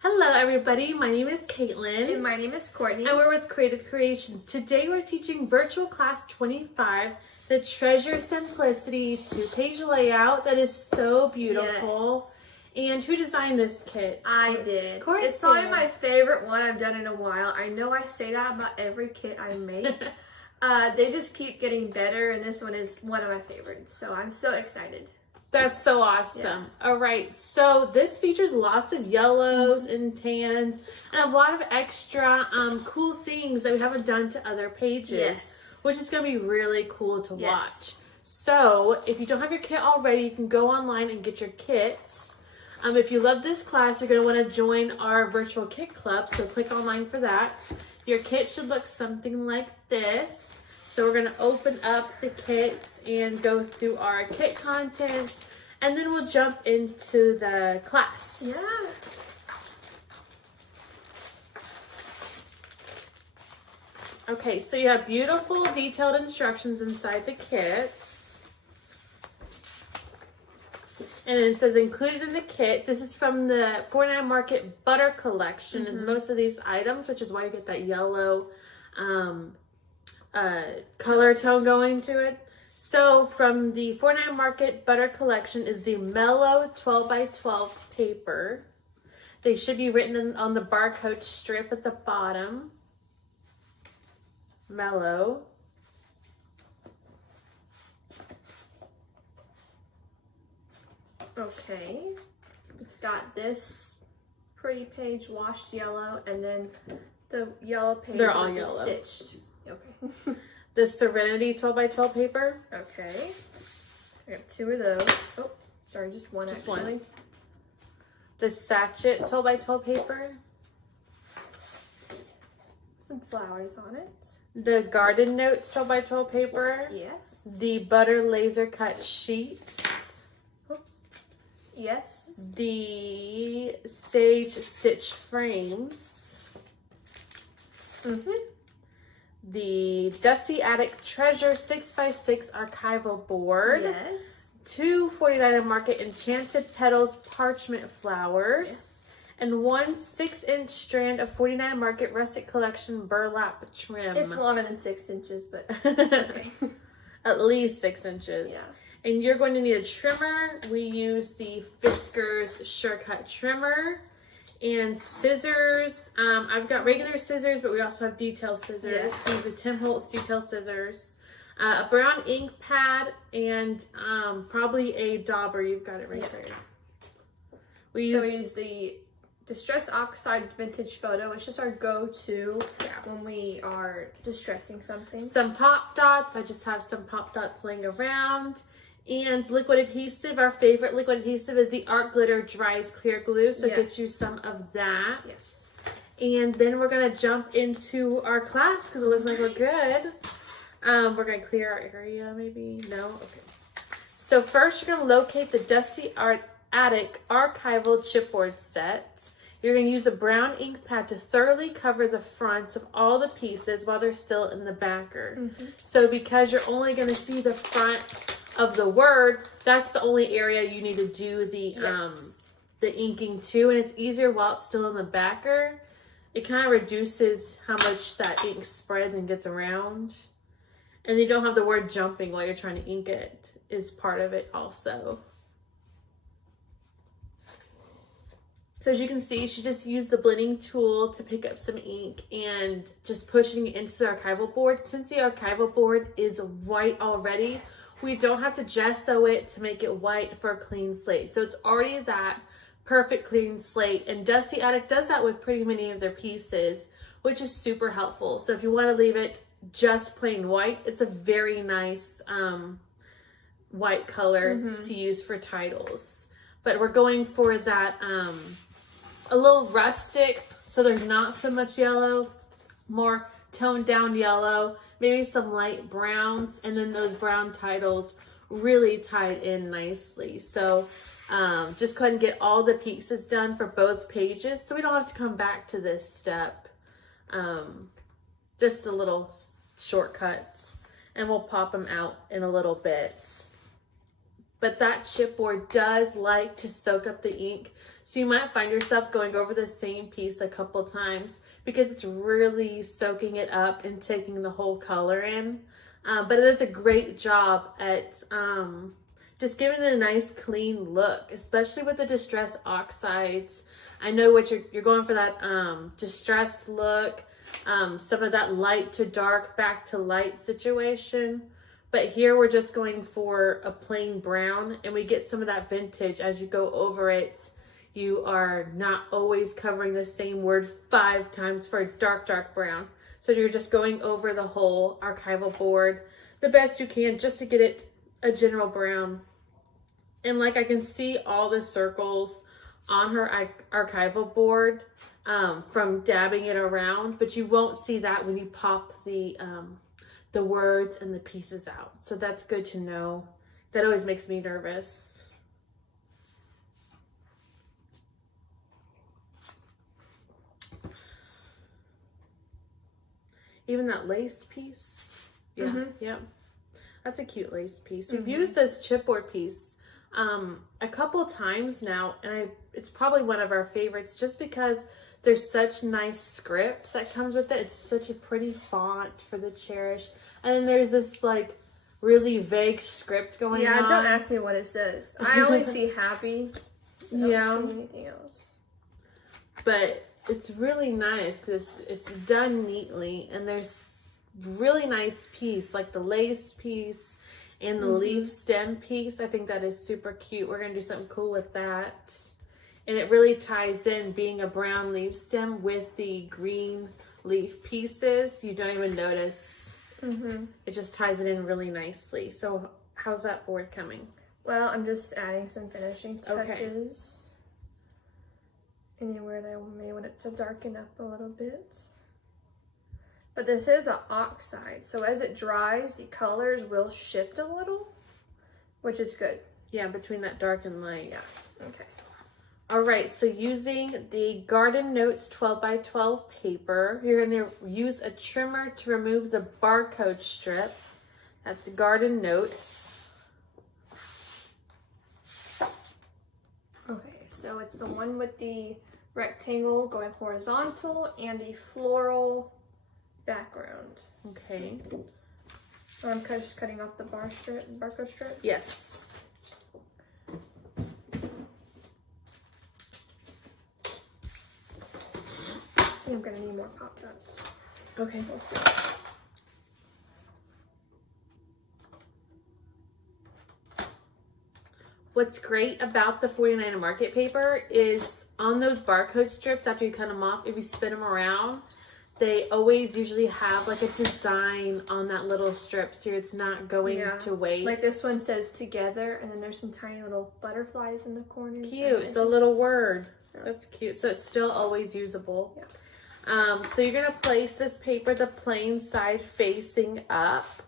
Hello everybody, my name is Caitlin. And my name is Courtney. And we're with Creative Creations. Today we're teaching Virtual Class 25, the Treasure Simplicity 2-page layout that is so beautiful. Yes. And who designed this kit? I did. Courtney. It's probably my favorite one I've done in a while. I know I say that about every kit I make. They just keep getting better, and this one is one of my favorites. So I'm so excited. That's so awesome. Yeah. All right, so this features lots of yellows and tans and a lot of extra cool things that we haven't done to other pages, yes, which is going to be really cool to watch. So if you don't have your kit already, you can go online and get your kits. If you love this class, you're going to want to join our virtual kit club, so click online for that. Your kit should look something like this. So we're going to open up the kits and go through our kit contents, and then we'll jump into the class. Yeah. Okay, so you have beautiful detailed instructions inside the kits. And it says included in the kit. This is from the 49 Market Butter Collection, is most of these items, which is why you get that yellow color tone going to it. So from the 49 Market Butter Collection is the Mellow 12x12 paper. They should be written on the barcode strip at the bottom. Mellow. Okay. It's got this pretty page washed yellow, and then the yellow page. They're all yellow. Stitched. Okay. The Serenity 12x12 paper. Okay. I got two of those. Oh, sorry, just one actually. One. The Sachet 12x12 paper. Some flowers on it. The Garden Notes 12x12 paper. Yes. The Butter Laser Cut Sheets. Oops. Yes. The Stage Stitch Frames. The Dusty Attic Treasure 6x6 archival board. Yes. Two 49 Market Enchanted Petals parchment flowers. Yes. And one 6-inch strand of 49 Market Rustic Collection burlap trim. It's longer than 6 inches, but okay. At least 6 inches. Yeah. And you're going to need a trimmer. We use the Fiskars Surecut trimmer. And scissors. I've got regular scissors, but we also have detail scissors. Yes. These are Tim Holtz detail scissors. A brown ink pad, and probably a dauber. You've got it right there. We use the Distress Oxide Vintage Photo. It's just our go-to when we are distressing something. Some pop dots. I just have some pop dots laying around. And liquid adhesive. Our favorite liquid adhesive is the Art Glitter Dries Clear Glue. So get you some of that. Yes. And then we're going to jump into our class because it looks like we're good. We're going to clear our area maybe. No? Okay. So first you're going to locate the Dusty Attic Archival Chipboard set. You're going to use a brown ink pad to thoroughly cover the fronts of all the pieces while they're still in the backer. So because you're only going to see the front of the word, that's the only area you need to do the inking to, and it's easier while it's still in the backer. It kind of reduces how much that ink spreads and gets around, and you don't have the word jumping while you're trying to ink it is part of it also. So as you can see, she just used the blending tool to pick up some ink and just pushing it into the archival board. Since the archival board is white already, we don't have to gesso it to make it white for a clean slate. So it's already that perfect clean slate. And Dusty Attic does that with pretty many of their pieces, which is super helpful. So if you want to leave it just plain white, it's a very nice white color to use for titles. But we're going for that a little rustic, so there's not so much yellow, more toned down yellow, maybe some light browns, and then those brown titles really tied in nicely. So just go ahead and get all the pieces done for both pages so we don't have to come back to this step. Just a little shortcut, and we'll pop them out in a little bit. But that chipboard does like to soak up the ink. So you might find yourself going over the same piece a couple times because it's really soaking it up and taking the whole color in. But it does a great job at just giving it a nice clean look, especially with the Distress Oxides. I know what you're going for, that distressed look, some of that light to dark, back to light situation. But here we're just going for a plain brown, and we get some of that vintage as you go over it. You are not always covering the same word 5 times for a dark, dark brown. So you're just going over the whole archival board the best you can just to get it a general brown. And like I can see all the circles on her archival board from dabbing it around, but you won't see that when you pop the words and the pieces out. So that's good to know. That always makes me nervous. Even that lace piece. Yeah, yeah. That's a cute lace piece. We've used this chipboard piece a couple times now, and it's probably one of our favorites just because there's such nice script that comes with it. It's such a pretty font for the Cherish. And then there's this like really vague script going on. Yeah, don't ask me what it says. I only see happy. I don't see anything else. But it's really nice because it's done neatly, and there's really nice piece like the lace piece and the leaf stem piece. I think that is super cute. We're gonna do something cool with that. And it really ties in being a brown leaf stem with the green leaf pieces. You don't even notice. It just ties it in really nicely. So how's that board coming? Well, I'm just adding some finishing touches. Anywhere that I may want it to darken up a little bit. But this is an oxide, so as it dries, the colors will shift a little, which is good. Yeah, between that dark and light. Yes. Okay. All right, so using the Garden Notes 12 by 12 paper, you're going to use a trimmer to remove the barcode strip. That's Garden Notes. Okay, so it's the one with the rectangle going horizontal and the floral background. Okay. I'm just cutting off the barcode strip. Yes. I think I'm gonna need more pop dots. Okay. We'll see. What's great about the 49er Market paper is on those barcode strips, after you cut them off, if you spin them around, they always usually have like a design on that little strip, so it's not going to waste. Like this one says together, and then there's some tiny little butterflies in the corner. Cute. It's a little word. Yeah. That's cute. So it's still always usable. Yeah. So you're going to place this paper the plain side facing up.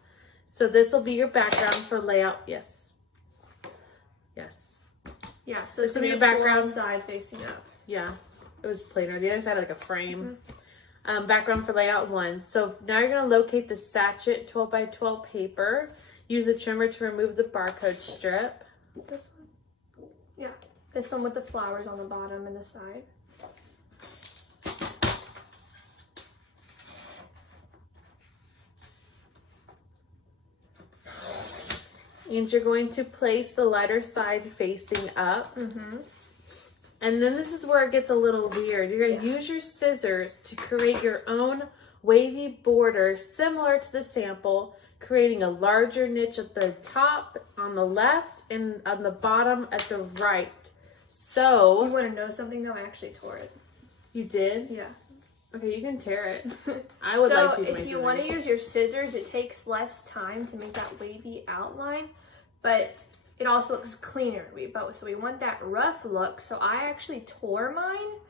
So this will be your background for layout. Yes. Yes. Yeah, so this will be your background side facing up. Yeah. It was plainer. The other side had like a frame. Background for layout 1. So now you're going to locate the sachet 12 by 12 paper. Use a trimmer to remove the barcode strip. This one? Yeah. This one with the flowers on the bottom and the side. And you're going to place the lighter side facing up. And then this is where it gets a little weird. You're going to use your scissors to create your own wavy border similar to the sample, creating a larger niche at the top on the left and on the bottom at the right. So... You want to know something though? I actually tore it. You did? Yeah. Okay, you can tear it. I would like to use my So if you want to use your scissors, it takes less time to make that wavy outline, but it also looks cleaner to be both. So we want that rough look. So I actually tore mine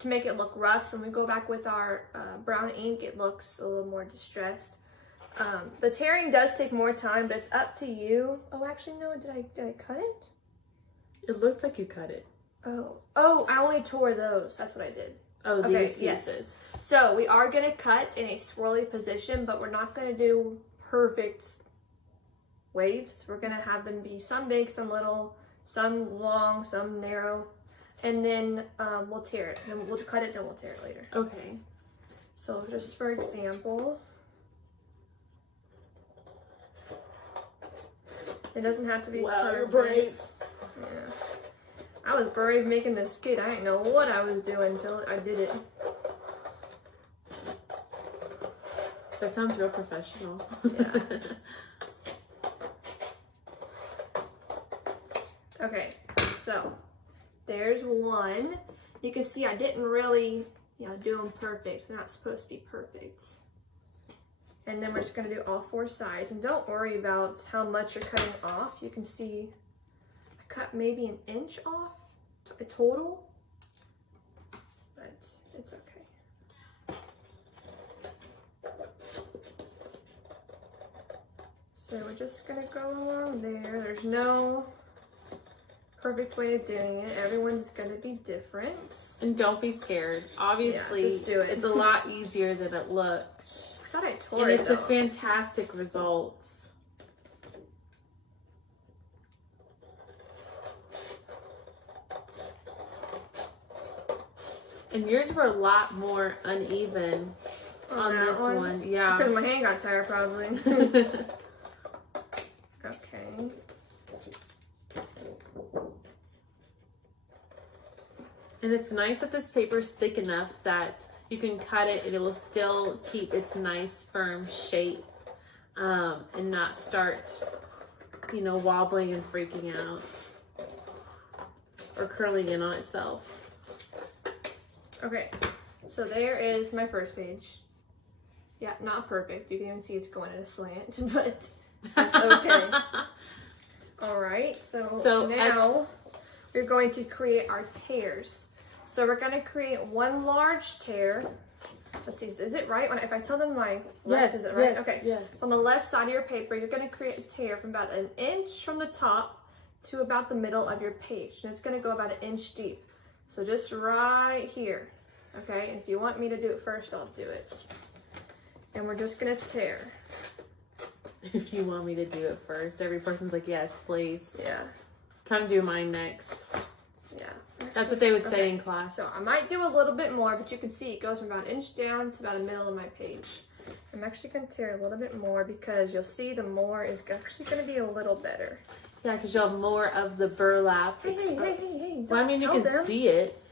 to make it look rough. So when we go back with our brown ink, it looks a little more distressed. The tearing does take more time, but it's up to you. Oh, actually, no. Did I cut it? It looked like you cut it. Oh, I only tore those. That's what I did. Oh, okay, these pieces. Yes. So we are going to cut in a swirly position, but we're not going to do perfect waves. We're going to have them be some big, some little, Some long, some narrow. And then we'll tear it. Then we'll cut it, then we'll tear it later. Okay. So just for example, it doesn't have to be Wow, you're perfect. brave. Yeah. I was brave making this kit. I didn't know what I was doing until I did it. That sounds real professional. Yeah. Okay, so there's one. You can see I didn't really, do them perfect. They're not supposed to be perfect. And then we're just gonna do all 4 sides. And don't worry about how much you're cutting off. You can see I cut maybe an inch off total, but it's okay. So we're just gonna go along there. There's no perfect way of doing it. Everyone's gonna be different. And don't be scared. Obviously, just do it. It's a lot easier than it looks. I thought I tore And it it's a though. fantastic results. And yours were a lot more uneven on that this one. Because Yeah. my hand got tired probably. Okay. And it's nice that this paper is thick enough that you can cut it and it will still keep its nice firm shape and not start, wobbling and freaking out or curling in on itself. Okay. So there is my first page. Yeah, not perfect. You can even see it's going at a slant, but that's okay. Alright, so now we're going to create our tears. So we're going to create one large tear. Let's see, is it right? If I tell them my left, is it right? Yes, okay. yes. On the left side of your paper, you're going to create a tear from about an inch from the top to about the middle of your page. And it's going to go about an inch deep. So just right here. Okay, and if you want me to do it first, I'll do it. And we're just going to tear. If you want me to do it first, every person's like, yes, please. Yeah. Come do mine next. Yeah. That's what they would say Okay. in class. So I might do a little bit more, but you can see it goes from about an inch down to about the middle of my page. I'm actually going to tear a little bit more because you'll see the more is actually going to be a little better. Yeah, because you'll have more of the burlap. Hey. Well, I mean, you can see it.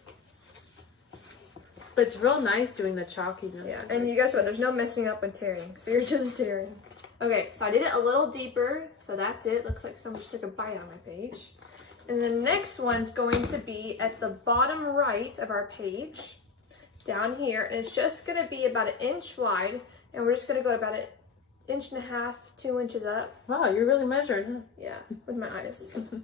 But it's real nice doing the chalkiness. Yeah, and you guess what? There's no messing up when tearing, so you're just tearing. Okay, so I did it a little deeper, so that's it. Looks like someone just took a bite on my page. And the next one's going to be at the bottom right of our page, down here, and it's just going to be about an inch wide, and we're just going to go about an inch and a half, 2 inches up. Wow, you're really measuring, huh? Yeah, with my eyes. And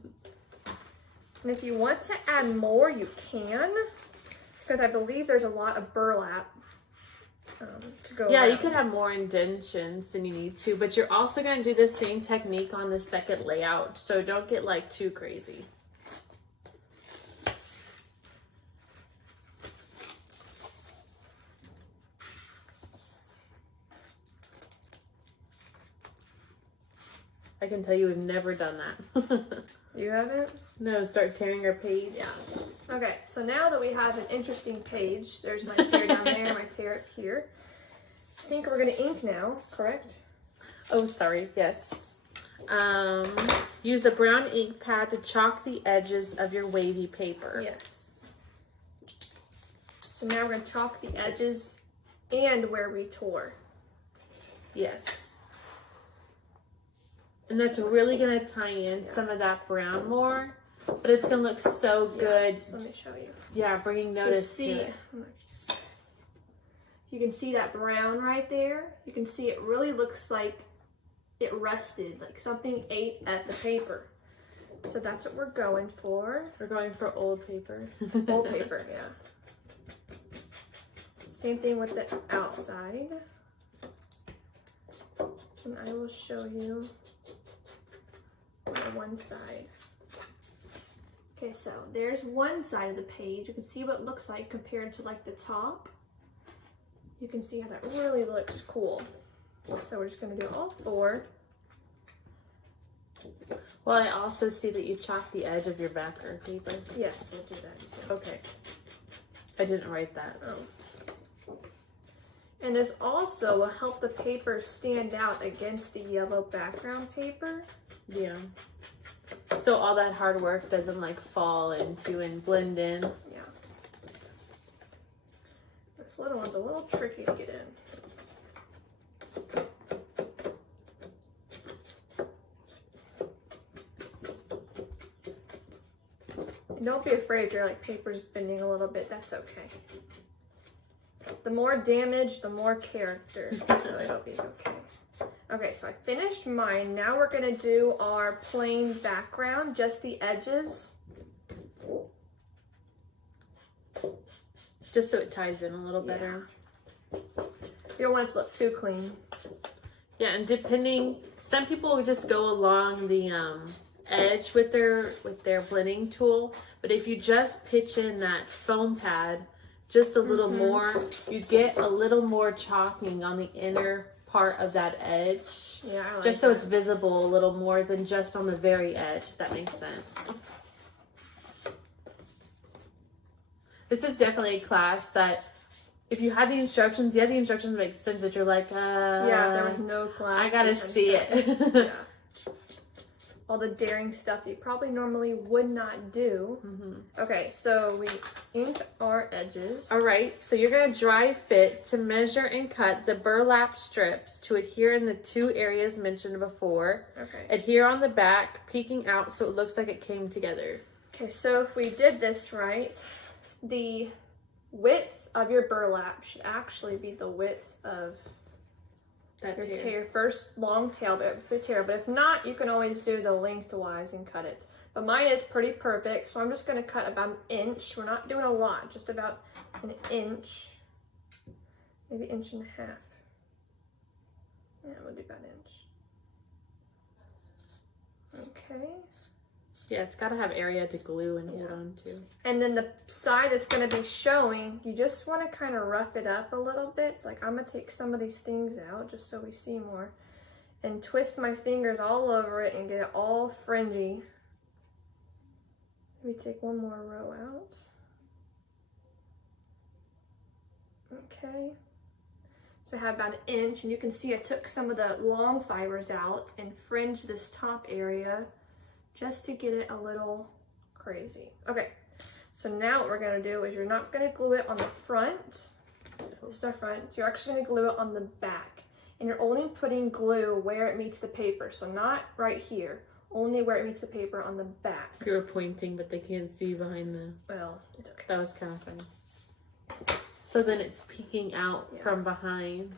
if you want to add more, you can, because I believe there's a lot of burlap to go Yeah, around. you could have more indentions than you need to, but you're also going to do the same technique on the second layout, so don't get like too crazy. I can tell you we've never done that. You haven't? No, start tearing your page. Yeah. Okay, so now that we have an interesting page, there's my tear down there, my tear up here. I think we're gonna ink now, correct? Oh, sorry, yes. Use a brown ink pad to chalk the edges of your wavy paper. Yes. So now we're gonna chalk the edges and where we tore. Yes. And that's really going to tie in some of that brown more, but it's going to look so good. So let me show you. Yeah, bringing So notice see, to it. you can see that brown right there. You can see it really looks like it rusted, like something ate at the paper. So that's what we're going for. We're going for old paper. Old paper, yeah. Same thing with the outside. And I will show you on the one side. Okay, so there's one side of the page. You can see what it looks like compared to like the top. You can see how that really looks cool. So we're just gonna do all 4. Well, I also see that you chalked the edge of your background paper. Yes, we'll do that too. Okay. I didn't write that. Oh. And this also will help the paper stand out against the yellow background paper. Yeah. So all that hard work doesn't like fall into and blend in. Yeah. This little one's a little tricky to get in. And don't be afraid if your like paper's bending a little bit, that's okay. The more damage, the more character, so it'll be okay. Okay, so I finished mine. Now we're gonna do our plain background, just the edges. Just so it ties in a little better. You don't want it to look too clean. Yeah, and depending, some people will just go along the edge with their blending tool, but if you just pitch in that foam pad just a little more, you get a little more chalking on the inner part of that edge. Yeah, I like just so that. it's visible a little more than just on the very edge, if that makes sense. This is definitely a class that if you had the instructions, make sense, but you're like, yeah, there was no class. I gotta see it. Yeah. All the daring stuff that you probably normally would not do. Okay, so we ink our edges. All right, so you're gonna dry fit to measure and cut the burlap strips to adhere in the 2 areas mentioned before. Okay. Adhere on the back, peeking out so it looks like it came together. Okay, so if we did this right, the width of your burlap should actually be the width of your tail, first long tail, but if not, you can always do the lengthwise and cut it. But mine is pretty perfect, so I'm just going to cut about an inch. We're not doing a lot, just about an inch, maybe 1.5 inches. Yeah, we'll do about an inch. Okay. Yeah, it's gotta have area to glue and hold on to. And then the side that's going to be showing, you just want to kind of rough it up a little bit. It's like I'm going to take some of these things out just so we see more. And twist my fingers all over it and get it all fringy. Maybe take one more row out. Okay. So I have about 1 inch, and you can see I took some of the long fibers out and fringed this top area just to get it a little crazy. Okay, so now what we're gonna do is you're not gonna glue it on the front. This is our front. You're actually gonna glue it on the back. And you're only putting glue where it meets the paper. So not right here, only where it meets the paper on the back. You were pointing, but they can't see behind the... Well, it's okay. That was kind of funny. So then it's peeking out from behind.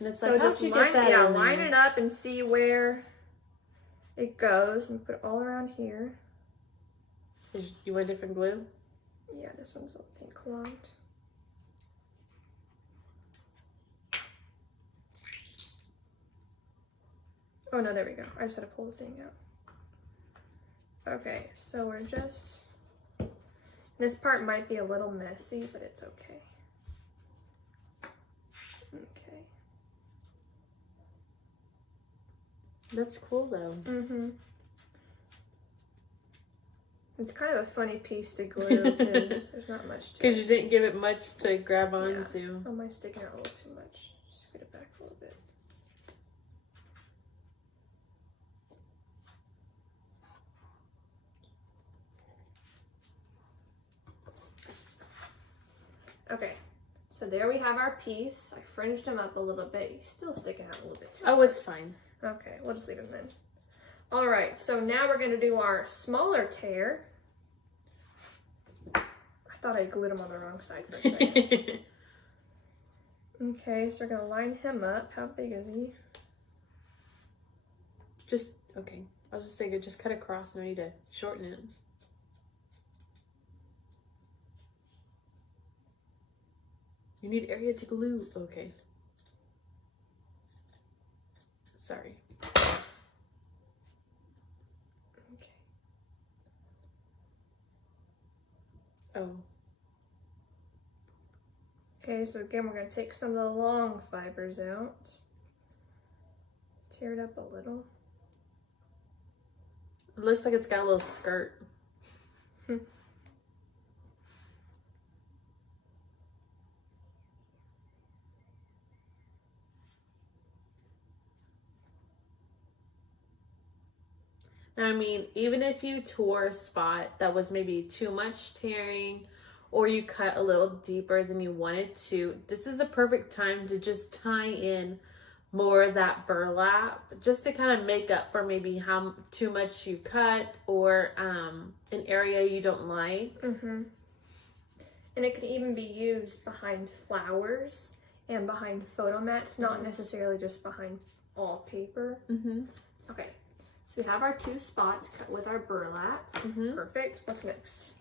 And it's So like, just how'd you get that in line there? it up and see where it goes, and put it all around here. You want different glue? Yeah, this one's a little clogged. Oh no, there we go. I just had to pull the thing out. Okay, so we're just... This part might be a little messy, but it's okay. Okay. That's cool though. Mm-hmm. It's kind of a funny piece to glue because there's not much to Because it. you didn't give it much to grab onto. Oh, mine's sticking out a little too much. Just get it back a little bit. Okay, so there we have our piece. I fringed him up a little bit. He's still sticking out a little bit too. Oh, it's fine. Okay, we'll just leave him then. All right, so now we're gonna do our smaller tear. I thought I glued him on the wrong side for a second. Okay, so we're gonna line him up. How big is he? Just, okay. I was just thinking, just cut across. No need to shorten it. You need area to glue. Okay. Sorry. Okay. Oh. Okay, so again, we're gonna take some of the long fibers out. Tear it up a little. It looks like it's got a little skirt. Now, I mean, even if you tore a spot that was maybe too much tearing, or you cut a little deeper than you wanted to, this is the perfect time to just tie in more of that burlap, just to kind of make up for maybe how too much you cut, or an area you don't like. And it can even be used behind flowers and behind photo mats, not necessarily just behind all paper. Okay, so we have our 2 spots cut with our burlap. Perfect. What's next?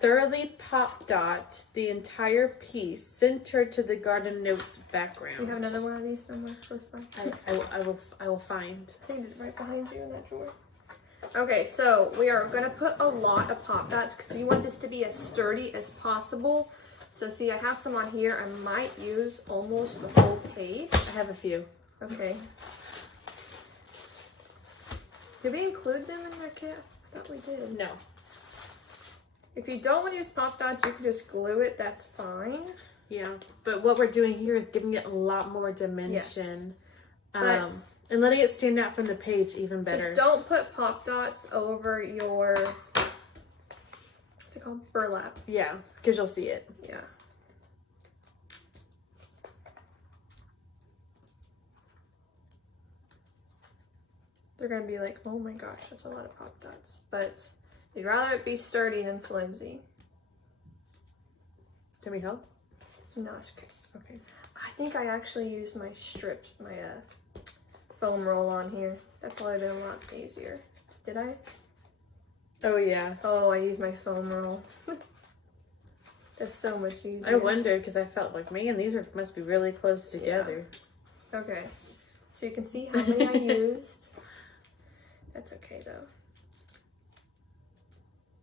Thoroughly pop dot the entire piece centered to the Garden Notes background. Do you have another one of these somewhere close by? I will find. I think it's right behind you in that drawer. Okay, so we are going to put a lot of pop dots because you want this to be as sturdy as possible. So see, I have some on here. I might use almost the whole page. I have a few. Okay. Did we include them in our kit? I thought we did. No. If you don't want to use pop dots, you can just glue it. That's fine. Yeah, but what we're doing here is giving it a lot more dimension. But and letting it stand out from the page even better. just don't put pop dots over your, what's it called? Burlap. Yeah, because you'll see it. Yeah. They're going to be like, oh my gosh, that's a lot of pop dots. But you'd rather it be sturdy than flimsy. Can we help? No, it's okay. Okay. I think I actually used my strips, my foam roll on here. That probably been a lot easier. Did I? Oh, yeah. Oh, I used my foam roll. That's so much easier. I wondered because I felt like, man, these must be really close together. Yeah. Okay. So you can see how many I used. That's okay, though.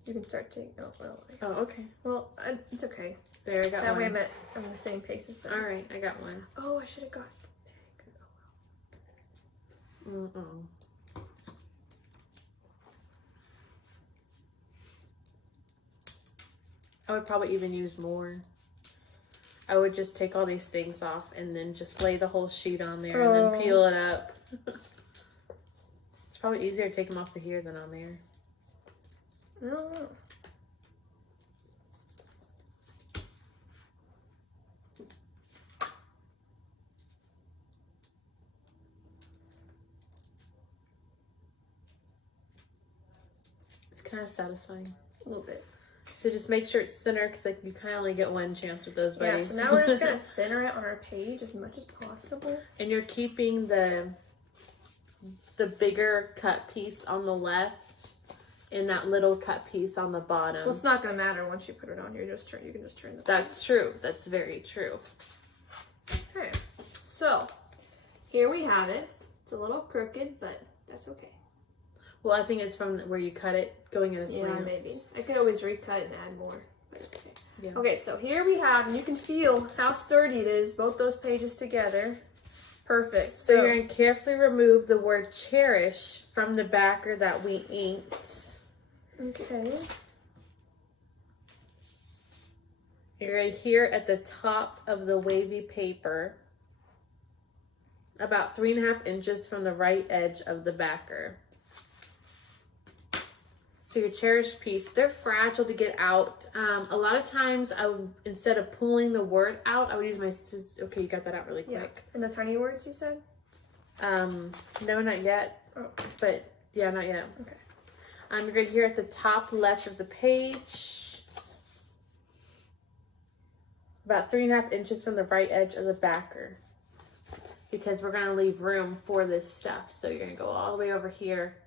You can start taking. Oh, well. Oh, okay. Well, it's okay. There, I got That one. way I'm the same pace as them. All right, I got one. Oh, I should have got the big. I would probably even use more. I would just take all these things off and then just lay the whole sheet on there and then peel it up. It's probably easier to take them off the here than on there. I don't know. It's kind of satisfying. A little bit. So just make sure it's centered because like you kind of only get one chance with those buddies. Yeah, so now we're just going to center it on our page as much as possible. And you're keeping the bigger cut piece on the left and that little cut piece on the bottom. Well, it's not going to matter once you put it on. You can just turn the That's true. That's very true. Okay. So, here we have it. It's a little crooked, but that's okay. Well, I think it's from where you cut it going in a slant. Yeah, maybe. I could always recut and add more. But it's okay. Yeah. Okay, so here we have, and you can feel how sturdy it is, both those pages together. Perfect. So you're going to carefully remove the word cherish from the backer that we inked. Okay. You're right here at the top of the wavy paper, about 3.5 inches from the right edge of the backer. So your cherished piece, they're fragile to get out. A lot of times, I would, instead of pulling the word out, I would use my scissors. Okay, you got that out really quick. Yeah. And the tiny words you said? No, not yet. Oh. But yeah, not yet. Okay. You're right here at the top left of the page. About 3.5 inches from the right edge of the backer. Because we're going to leave room for this stuff. So you're going to go all the way over here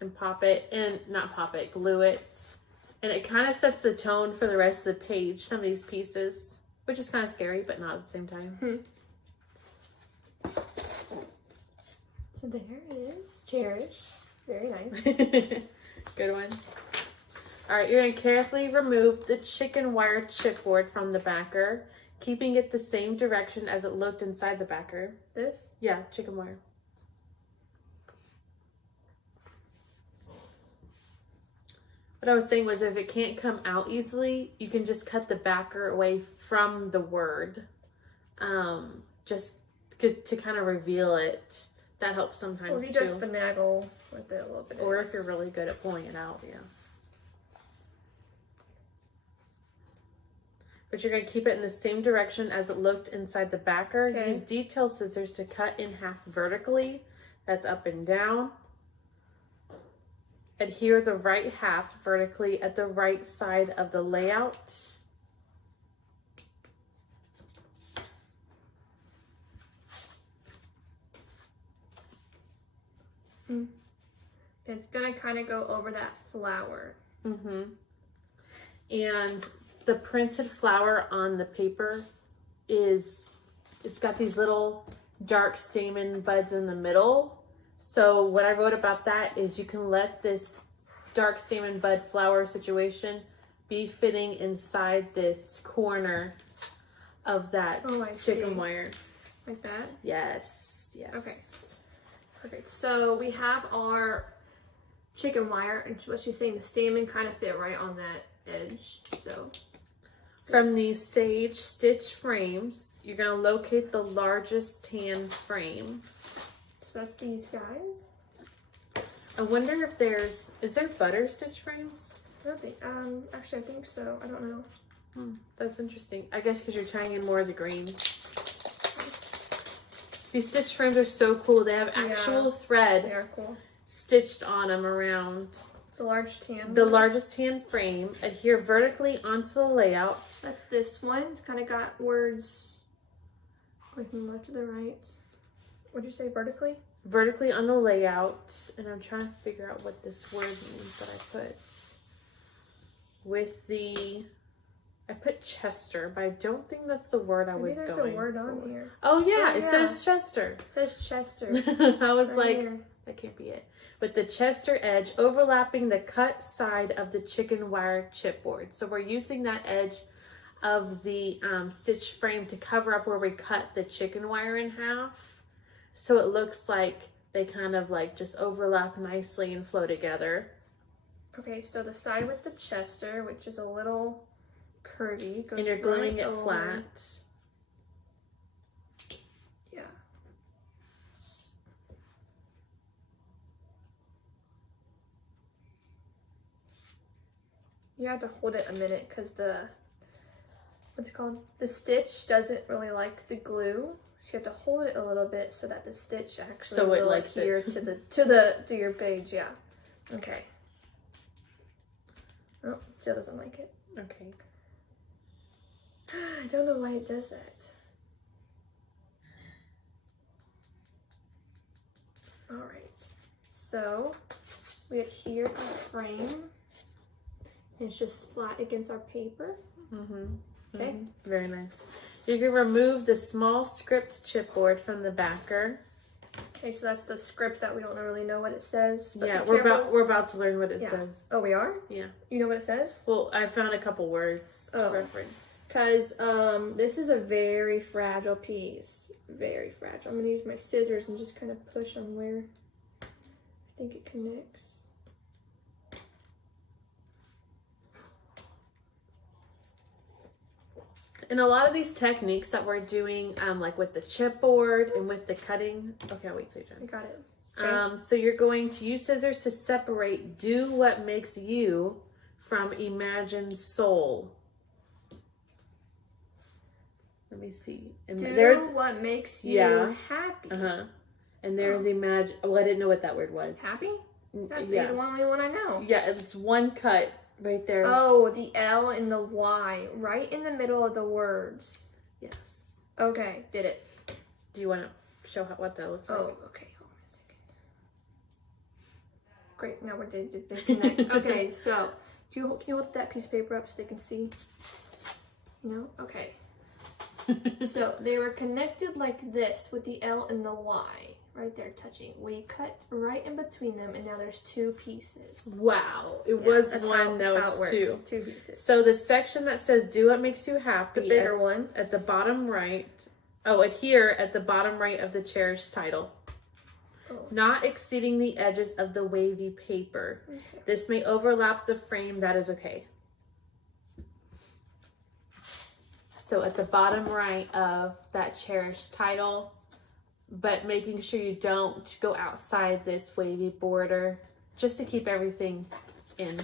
and pop it, and not pop it, glue it. And it kind of sets the tone for the rest of the page, some of these pieces, which is kind of scary, but not at the same time. So there it is. Cherish. Very nice. Good one. All right, you're going to carefully remove the chicken wire chipboard from the backer, keeping it the same direction as it looked inside the backer. This? Yeah, chicken wire. What I was saying was if it can't come out easily, you can just cut the backer away from the word. Just to kind of reveal it. That helps sometimes Or you too. just finagle with it a little bit. Or if you're really good at pulling it out, yes. But you're going to keep it in the same direction as it looked inside the backer. Okay. Use detail scissors to cut in half vertically. That's up and down. Adhere the right half vertically at the right side of the layout. It's gonna kind of go over that flower. Mm-hmm. And the printed flower on the paper it's got these little dark stamen buds in the middle. So what I wrote about that is you can let this dark stamen bud flower situation be fitting inside this corner of that chicken wire. Like that? Yes, yes. Okay. Perfect. So we have our chicken wire, and what she's saying, the stamen kind of fit right on that edge. So from these Sage stitch frames, you're going to locate the largest tan frame. So that's these guys. I wonder if is there butter stitch frames? I don't think, actually I think so. I don't know. That's interesting. I guess because you're tying in more of the green. These stitch frames are so cool. They have actual thread They are cool. stitched on them around The large tan. the largest tan frame. Adhere vertically onto the layout. That's this one. It's kind of got words going from left to the right. What'd you say, vertically? Vertically on the layout. And I'm trying to figure out what this word means that I put. I put Chester, but I don't think that's the word I was going for. Maybe there's a word on here. Oh yeah, Oh, it yeah. says Chester. It says Chester. I was Right like, here. that can't be it. With the Chester edge overlapping the cut side of the chicken wire chipboard. So we're using that edge of the stitch frame to cover up where we cut the chicken wire in half. So it looks like they kind of like just overlap nicely and flow together. Okay, so the side with the Chester, which is a little curvy, goes And you're gluing right it over. flat. Yeah. You have to hold it a minute because what's it called? The stitch doesn't really like the glue. So you have to hold it a little bit so that the stitch actually will adhere to your page. Yeah. Okay. Oh, still doesn't like it. Okay. I don't know why it does that. All right. So we adhere our frame. And it's just flat against our paper. Okay. Very nice. You can remove the small script chipboard from the backer. Okay, so that's the script that we don't really know what it says. But Yeah, be we're careful. about to learn what it says. Oh, we are? Yeah. You know what it says? Well, I found a couple words to Oh. reference. Because this is a very fragile piece. Very fragile. I'm going to use my scissors and just kind of push on where I think it connects. And a lot of these techniques that we're doing, like with the chipboard and with the cutting. Okay, I'll wait till you're I done. got it. Okay. So you're going to use scissors to separate Do What Makes You from Imagine Soul. Let me see. And Do what makes you happy. And there's Imagine. Well, I didn't know what that word was. Happy? That's Yeah. the only one I know. Yeah, it's one cut right there. Oh, the L and the Y, right in the middle of the words. Yes. Okay, did it. Do you want to show what that looks like? Oh, okay. Hold on a second. Great. Now we're did connect. Okay, so can you hold that piece of paper up so they can see? No. Okay. So they were connected like this with the L and the Y right there touching. We cut right in between them, and now there's two pieces. Wow. It was that's one, now how it's it works. two. Two pieces. So the section that says Do What Makes You Happy, The bigger one. at the bottom right. Oh, adhere at the bottom right of the cherished title. not exceeding the edges of the wavy paper. Okay. This may overlap the frame, that is okay. So at the bottom right of that cherished title, but making sure you don't go outside this wavy border, just to keep everything in.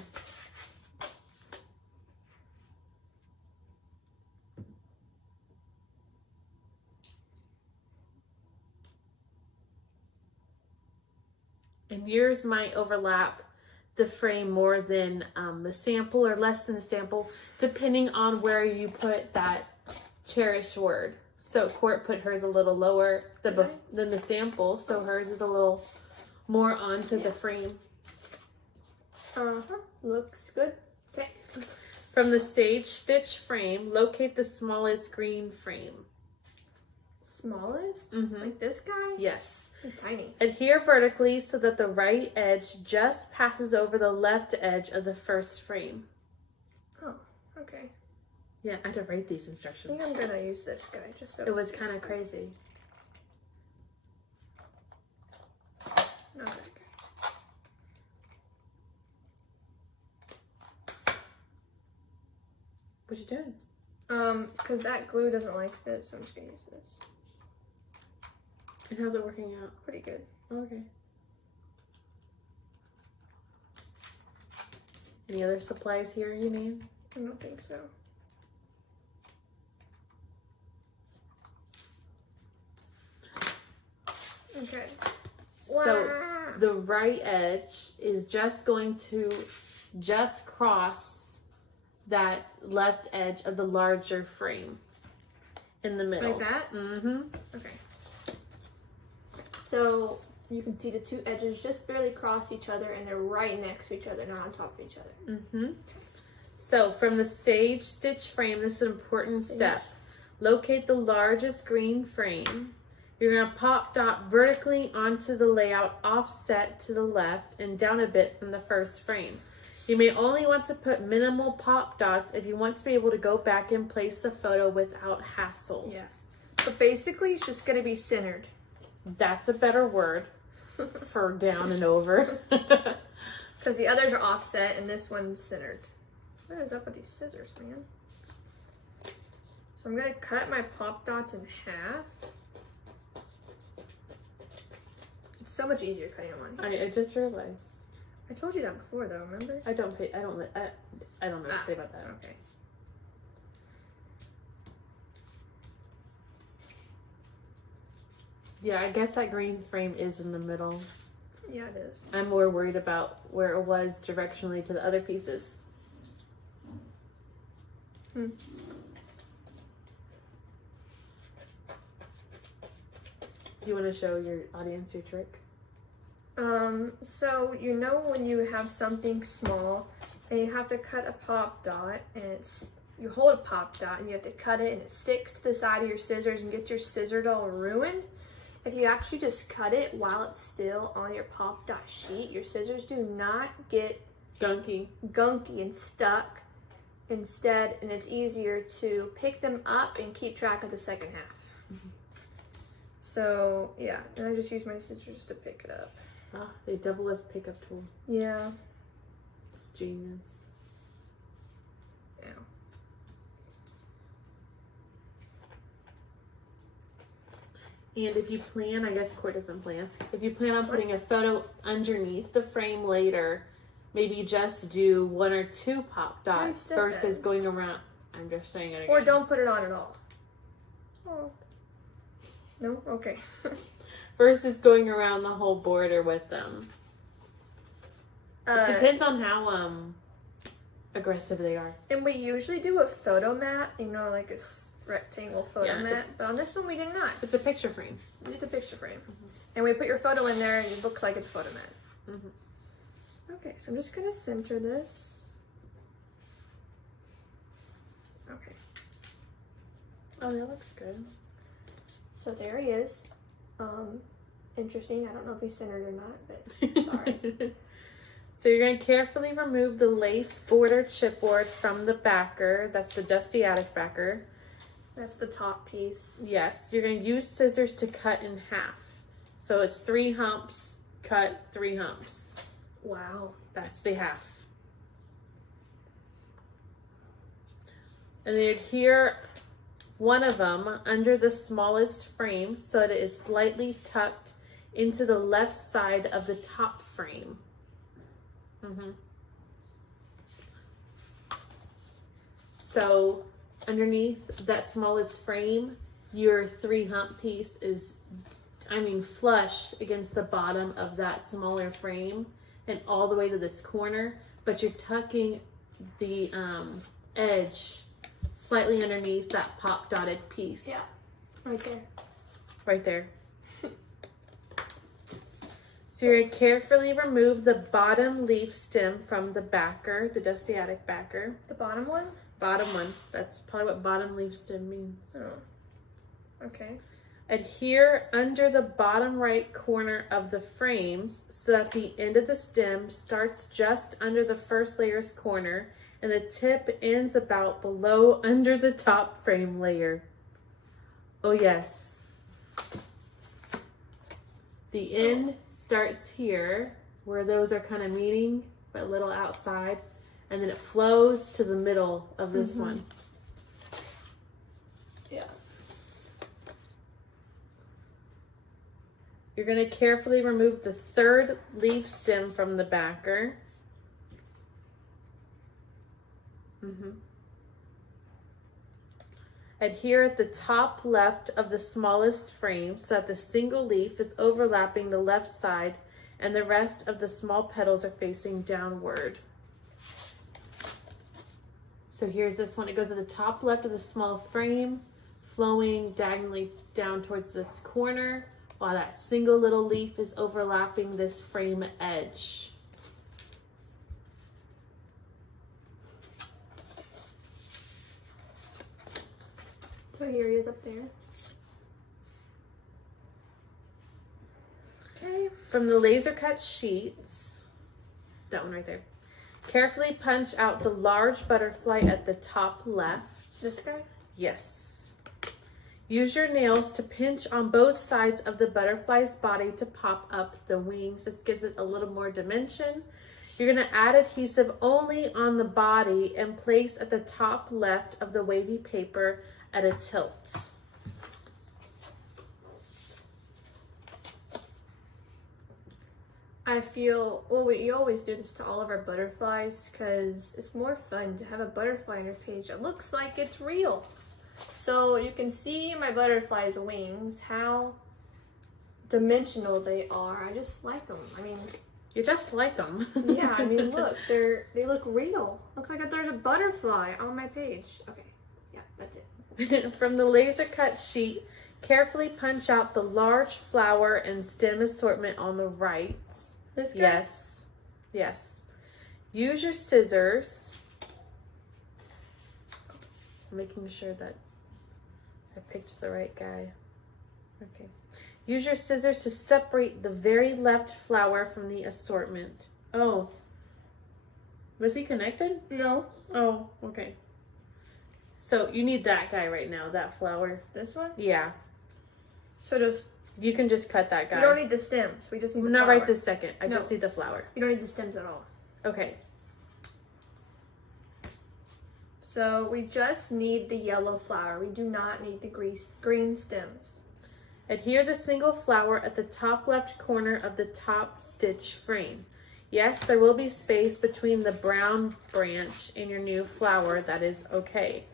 And yours might overlap the frame more than the sample or less than the sample, depending on where you put that cherished word. So Court put hers a little lower than the sample, so hers is a little more onto the frame. Looks good. Okay. From the stage stitch frame, locate the smallest green frame. Smallest? Mhm. Like this guy? Yes. He's tiny. Adhere vertically so that the right edge just passes over the left edge of the first frame. Oh, okay. Yeah, I had to write these I instructions. think I'm gonna use this guy just so It was kind of crazy. Not that guy. What you doing? Because that glue doesn't like this, so I'm just gonna use this. And how's it working out? Pretty good. Okay. Any other supplies here you need? I don't think so. Okay. So Wow. the right edge is just going to just cross that left edge of the larger frame in the middle. Like that? Mm-hmm. Okay. So you can see the two edges just barely cross each other and they're right next to each other, not on top of each other. Mm-hmm. So from the stage stitch frame, this is an important step. Locate the largest green frame. You're going to pop dot vertically onto the layout, offset to the left and down a bit from the first frame. You may only want to put minimal pop dots if you want to be able to go back and place the photo without hassle. Yes. But basically it's just gonna be centered. That's a better word for down and over. Because the others are offset and this one's centered. What is up with these scissors, man? So I'm gonna cut my pop dots in half. It's so much easier cutting one. I just realized. I told you that before though, remember? I don't know what to say about that. Okay. Yeah, I guess that green frame is in the middle. Yeah, it is. I'm more worried about where it was directionally to the other pieces. Hmm. Do you want to show your audience your trick? So you know when you have something small and you have to cut a pop dot and you hold a pop dot and you have to cut it and it sticks to the side of your scissors and gets your scissors all ruined. If you actually just cut it while it's still on your pop dot sheet, your scissors do not get Gunky. and stuck instead, and it's easier to pick them up and keep track of the second half. So yeah, and I just use my scissors to pick it up. Ah, they double as pickup tool. Yeah. It's genius. Yeah. And if you plan, I guess Court doesn't plan. If you plan on putting a photo underneath the frame later, maybe just do 1 or 2 pop dots said versus that. going around. I'm just saying it again. Or don't put it on at all. Oh. No? Okay. Versus going around the whole border with them. It depends on how aggressive they are. And we usually do a photo mat, you know, like a rectangle photo Yeah, mat. But on this one, we did not. It's a picture frame. It's a picture frame. And we put your photo in there and it looks like it's a photo mat. Mm-hmm. Okay, so I'm just going to center this. Okay. Oh, that looks good. So there he is. Interesting. I don't know if he's centered or not, but it's alright. So you're going to carefully remove the lace border chipboard from the backer. That's the Dusty Attic backer. That's the top piece. Yes, you're going to use scissors to cut in half. So it's 3 humps, cut 3 humps. Wow. That's the half. And then adhere one of them under the smallest frame so that it is slightly tucked into the left side of the top frame. So underneath that smallest frame, your 3 hump piece is, flush against the bottom of that smaller frame and all the way to this corner, but you're tucking the edge slightly underneath that pop dotted piece. Yeah, right there. Right there. So you're going to carefully remove the bottom leaf stem from the backer, the Dusty Attic backer. The bottom one? Bottom one. That's probably what bottom leaf stem means. Oh, okay. Adhere under the bottom right corner of the frames so that the end of the stem starts just under the first layer's corner and the tip ends about below under the top frame layer. Oh yes. The end starts here where those are kind of meeting but a little outside, and then it flows to the middle of this one. Yeah. You're going to carefully remove the 3rd leaf stem from the backer. Adhere at the top left of the smallest frame so that the single leaf is overlapping the left side and the rest of the small petals are facing downward. So here's this one. It goes at the top left of the small frame, flowing diagonally down towards this corner, while that single little leaf is overlapping this frame edge. So here he is up there. Okay. From the laser cut sheets, that one right there, carefully punch out the large butterfly at the top left. This guy? Yes. Use your nails to pinch on both sides of the butterfly's body to pop up the wings. This gives it a little more dimension. You're going to add adhesive only on the body and place at the top left of the wavy paper at a tilt. I feel, well, we always do this to all of our butterflies because it's more fun to have a butterfly on your page that looks like it's real. So you can see my butterfly's wings, how dimensional they are. I just like them. I mean, You just like them. yeah, I mean, look, they look real. Looks like there's a butterfly on my page. Okay, yeah, that's it. From the laser cut sheet, carefully punch out the large flower and stem assortment on the right. This guy? Yes. Yes. Use your scissors. I'm making sure that I picked the right guy. Okay. Use your scissors to separate the very left flower from the assortment. Oh. Was he connected? No. Oh, okay. So you need that guy right now, that flower. This one? Yeah. So just, You can just cut that guy. we don't need the stems. We just need the Not flower. right this second. I No. just need the flower. You don't need the stems at all. Okay. So we just need the yellow flower. We do not need the green stems. Adhere the single flower at the top left corner of the top stitch frame. Yes, there will be space between the brown branch and your new flower. That is okay.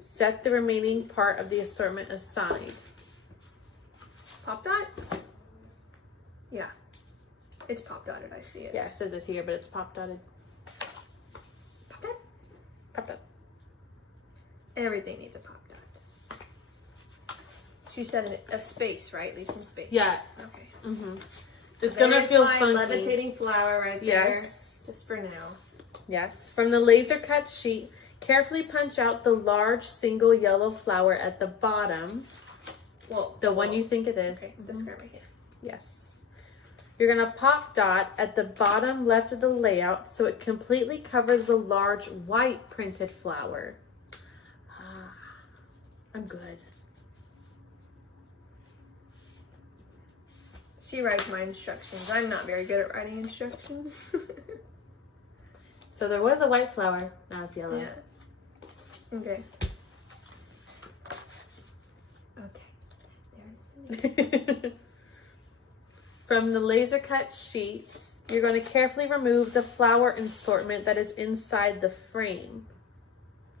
Set the remaining part of the assortment aside. Pop dot? Yeah. It's pop dotted, I see it. Yeah, it says it here, but it's pop dotted. Pop dot? Pop dot. Everything needs a pop dot. She said a space, right? Leave some space. Yeah. Okay. Mm-hmm. It's gonna There's feel my funky. levitating flower right there. Yes. Just for now. Yes. From the laser cut sheet, carefully punch out the large single yellow flower at the bottom. Well, The one you think it is. Okay, this guy right here. Yes. You're going to pop dot at the bottom left of the layout so it completely covers the large white printed flower. Ah, I'm good. She writes my instructions. I'm not very good at writing instructions. So there was a white flower. Now it's yellow. Yeah. Okay. Okay. There it is. From the laser cut sheets, you're going to carefully remove the flower assortment that is inside the frame.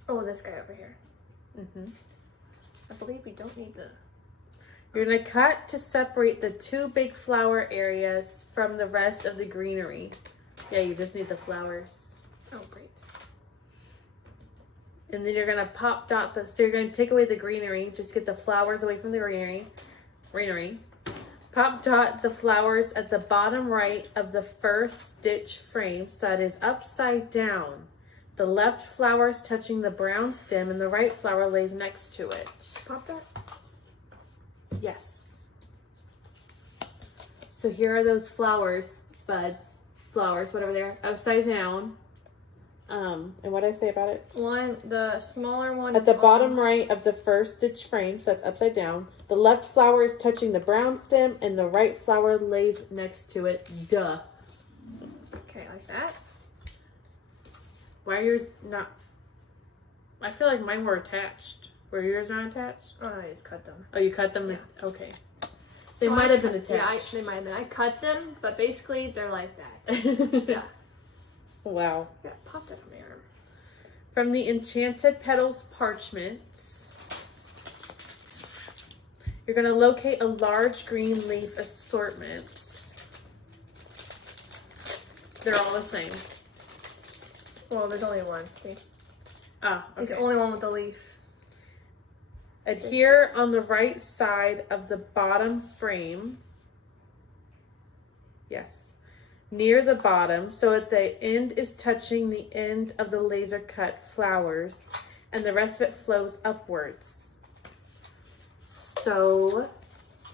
Oh, this guy over here. Mm-hmm. I believe we don't need the... You're going to cut to separate the two big flower areas from the rest of the greenery. Yeah, you just need the flowers. Oh, great. And then you're going to pop dot the... So you're going to take away the greenery. Just get the flowers away from the greenery. Pop dot the flowers at the bottom right of the first stitch frame so it is upside down. The left flower is touching the brown stem and the right flower lays next to it. Pop that? Yes. So here are those flowers, buds, flowers, whatever they are, upside down. And what did I say about it? The smaller one At is the bottom on... right of the first stitch frame, so that's upside down. The left flower is touching the brown stem and the right flower lays next to it. Duh. Okay, like that. Why are yours not? I feel like mine were attached. Were yours not attached? Oh, I cut them. Oh, you cut them? Yeah. Okay. They So might I have been cut- attached. Yeah, they might have been. I cut them, but basically they're like that. Yeah. Wow. Yeah, popped it on my arm. From the Enchanted Petals parchments, you're going to locate a large green leaf assortment. They're all the same. Well, there's only one. See? Ah, It's okay. the only one with the leaf. Adhere on the right side of the bottom frame. Yes. Near the bottom, so at the end is touching the end of the laser cut flowers, and the rest of it flows upwards. So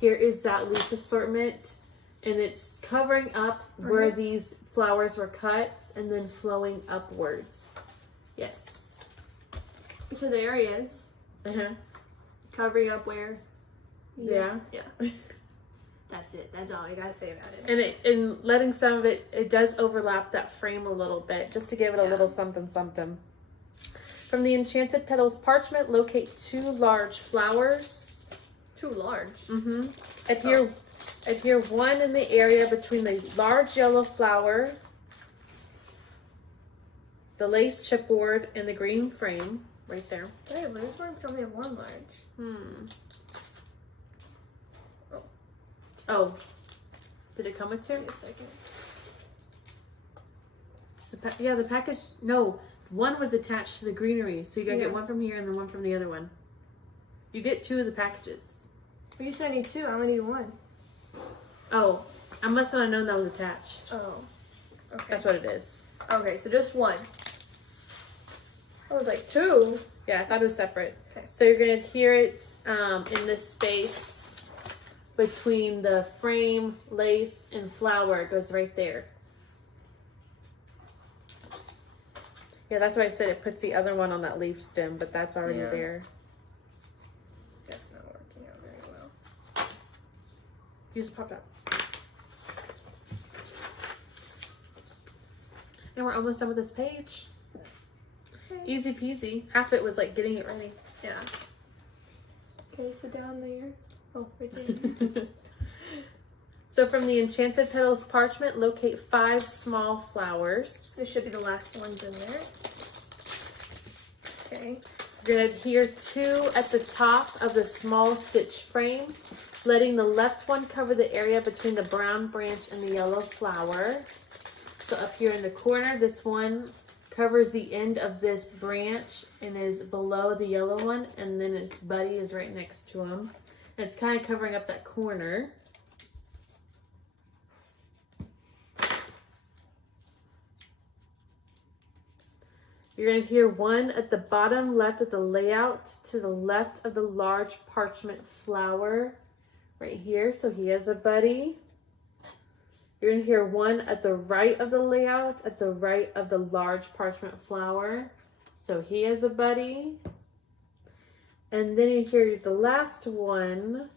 here is that leaf assortment, and it's covering up where these flowers were cut and then flowing upwards. Yes. So there he is, Uh-huh. covering up where? Yeah. Yeah. That's it. That's all I gotta say about it. And in letting some of it does overlap that frame a little bit, just to give it a Yeah. little something something. From the Enchanted Petals parchment, locate two large flowers. Too large. Mm-hmm. Adhere one in the area between the large yellow flower, the lace chipboard, and the green frame, right there. Hey, but this one's only one large. Oh. Did it come with two? Wait a second. Yeah, the package. No, one was attached to the greenery, so you gotta Yeah. get one from here and then one from the other one. You get two of the packages. Well, you said I need two. I only need one. Oh, I must not have known that was attached. Oh. Okay. That's what it is. Okay, so just one. I was like, two? Yeah, I thought it was separate. Okay. So you're gonna adhere it in this space between the frame, lace, and flower. It goes right there. Yeah, that's why I said it puts the other one on that leaf stem, but that's already Yeah. there. That's not working out very well. Use a pop top. And we're almost done with this page. Easy peasy. Half it was like getting it ready. Yeah. Okay, so down there. Oh, right there. So from the Enchanted Petals parchment, locate 5 small flowers. This should be the last ones in there. Okay. You're going to adhere 2 at the top of the small stitch frame, letting the left one cover the area between the brown branch and the yellow flower. So up here in the corner, this one covers the end of this branch and is below the yellow one, and then its buddy is right next to him. And it's kind of covering up that corner. You're going to adhere 1 at the bottom left of the layout to the left of the large parchment flower right here. So he has a buddy. You're going to adhere 1 at the right of the layout at the right of the large parchment flower. So he has a buddy. And then you adhere the last one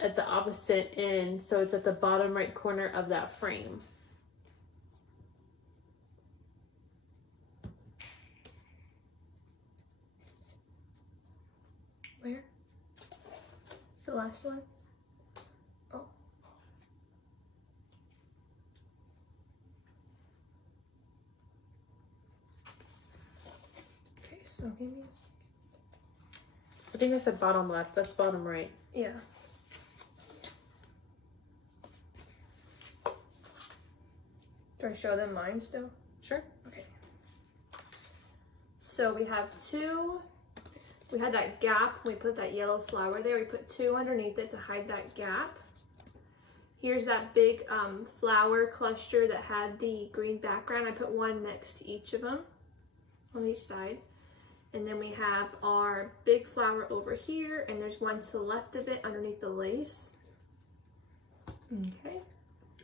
at the opposite end, so it's at the bottom right corner of that frame. Where? It's the last one. Oh. Okay, so give me a second. I think I said bottom left. That's bottom right. Yeah. Do I show them mine still? Sure. Okay. So we have we had that gap, we put that yellow flower there, we put 2 underneath it to hide that gap. Here's that big flower cluster that had the green background. I put 1 next to each of them on each side. And then we have our big flower over here, and there's 1 to the left of it underneath the lace. Okay.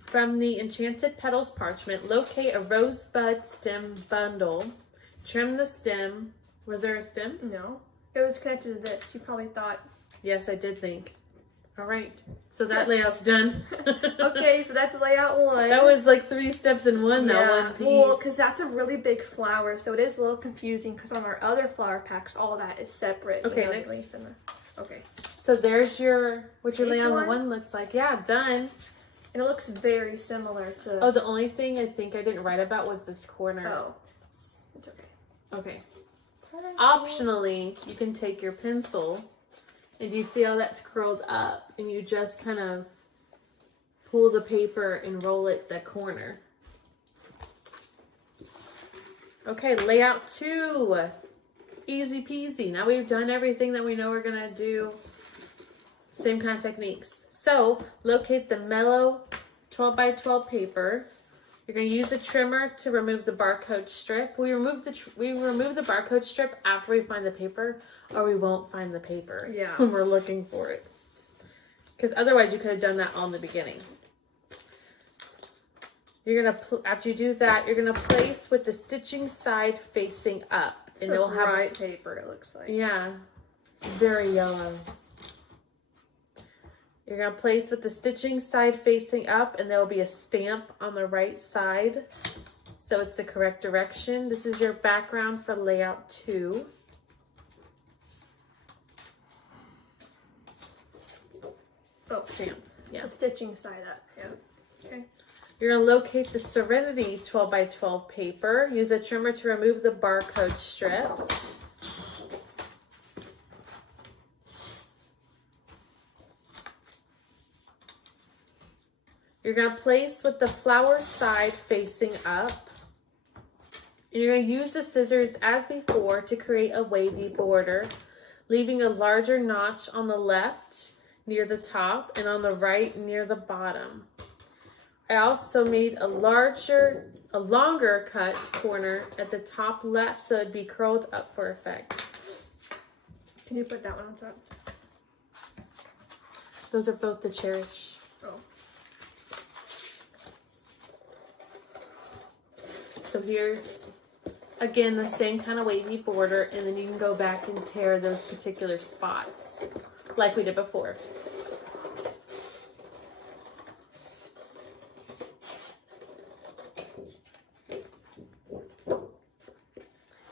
From the Enchanted Petals parchment, locate a rosebud stem bundle. Trim the stem. Was there a stem? No. It was connected to this. You probably thought. Yes, I did think. All right. So that layout's done. Okay, so that's layout 1. That was like 3 steps in one, though, one piece. Well, because that's a really big flower, so it is a little confusing because on our other flower packs, all that is separate. Okay, you know, next. the leaf and okay. So there's what your Each layout one? one looks like. Yeah, done. And it looks very similar to. Oh, the only thing I think I didn't write about was this corner. Oh, it's okay. Okay. Optionally, you can take your pencil and you see how that's curled up, and you just kind of pull the paper and roll it the corner. Okay, layout 2. Easy peasy. Now we've done everything that we know we're gonna do. Same kind of techniques. So locate the mellow 12 by 12 paper. You're going to use a trimmer to remove the barcode strip. We remove the barcode strip after we find the paper, or we won't find the paper when we're looking for it. Because otherwise you could have done that all in the beginning. You're going to, after you do that, you're going to place with the stitching side facing up. And it'll have bright paper, it looks like. Yeah, very yellow. You're going to place with the stitching side facing up, and there will be a stamp on the right side, so it's the correct direction. This is your background for layout 2. Oh, Stamp. Yeah. the stitching side up. Yeah. Okay. You're going to locate the Serenity 12 by 12 paper. Use a trimmer to remove the barcode strip. You're going to place with the flower side facing up. And you're going to use the scissors as before to create a wavy border, leaving a larger notch on the left near the top and on the right near the bottom. I also made a longer cut corner at the top left so it'd be curled up for effect. Can you put that one on top? Those are both the Cherish. Oh. So here's, again, the same kind of wavy border, and then you can go back and tear those particular spots like we did before.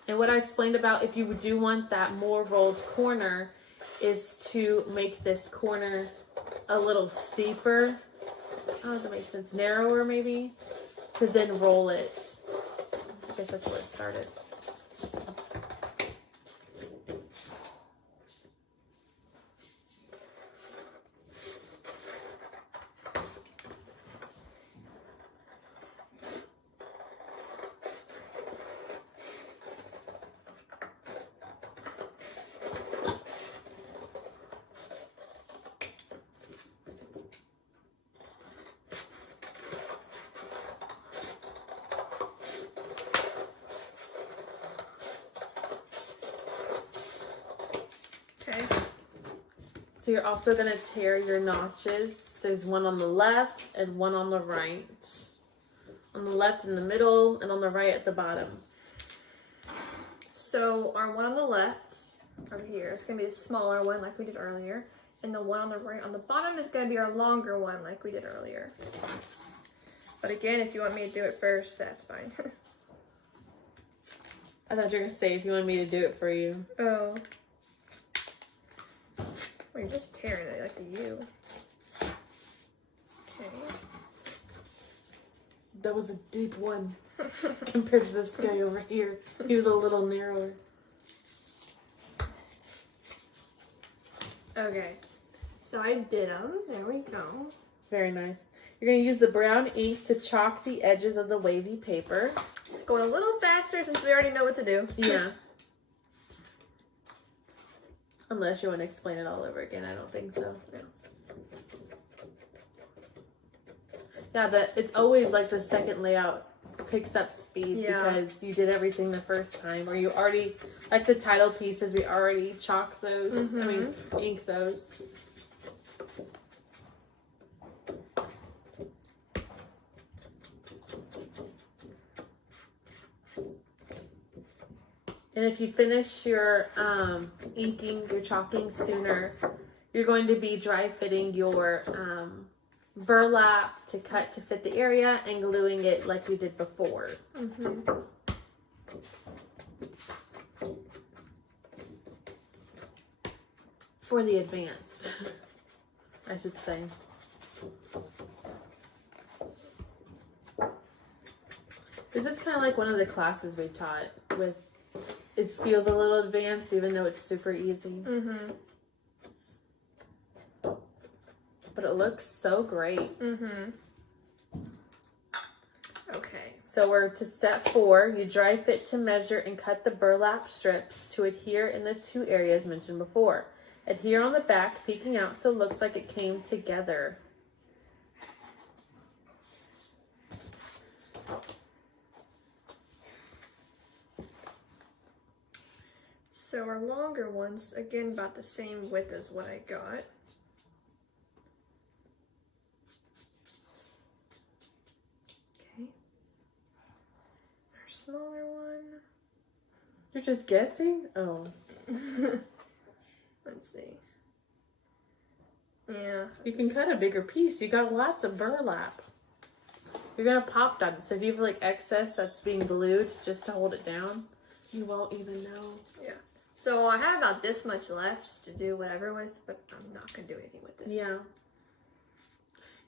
And what I explained about if you do want that more rolled corner is to make this corner a little steeper. I don't know if that makes sense. Narrower maybe. To then roll it. I guess that's where it started. Okay. So you're also going to tear your notches. There's one on the left and one on the right. On the left in the middle and on the right at the bottom. So our one on the left over here is going to be the smaller one like we did earlier. and the one on the right on the bottom is going to be our longer one like we did earlier. But again, if you want me to do it first, that's fine. I thought you were gonna say if you wanted me to do it for you. Oh. Well, you're just tearing it like a U. Okay. That was a deep one compared to this guy over here. He was a little narrower. Okay. So I did them. There we go. Very nice. You're going to use the brown ink to chalk the edges of the wavy paper. Going a little faster since we already know what to do. Yeah. Unless you want to explain it all over again. I don't think so. No. Yeah, it's always like the second layout picks up speed because you did everything the first time. Or you already, like the title pieces, we already chalked those. I mean, ink those. And if you finish your inking, your chalking sooner, you're going to be dry fitting your burlap to cut to fit the area and gluing it like we did before. For the advanced, I should say. This is kind of like one of the classes we taught with. It feels a little advanced, even though it's super easy. But it looks so great. Okay. So we're to step 4. You dry fit to measure and cut the burlap strips to adhere in the 2 areas mentioned before. Adhere on the back, peeking out so it looks like it came together. So our longer ones, again, about the same width as what I got. Okay. Our smaller one. You're just guessing? Oh. Let's see. Yeah. You can cut a bigger piece. You got lots of burlap. You're going to pop dot it. So if you have like excess that's being glued just to hold it down, you won't even know. Yeah. So I have about this much left to do whatever with, but I'm not going to do anything with it. Yeah.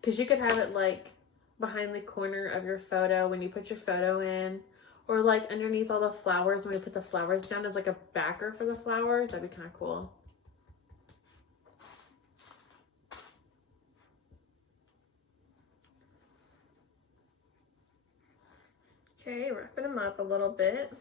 Because you could have it like behind the corner of your photo when you put your photo in, or like underneath all the flowers when we put the flowers down as like a backer for the flowers. That'd be kind of cool. Okay, roughing them up a little bit.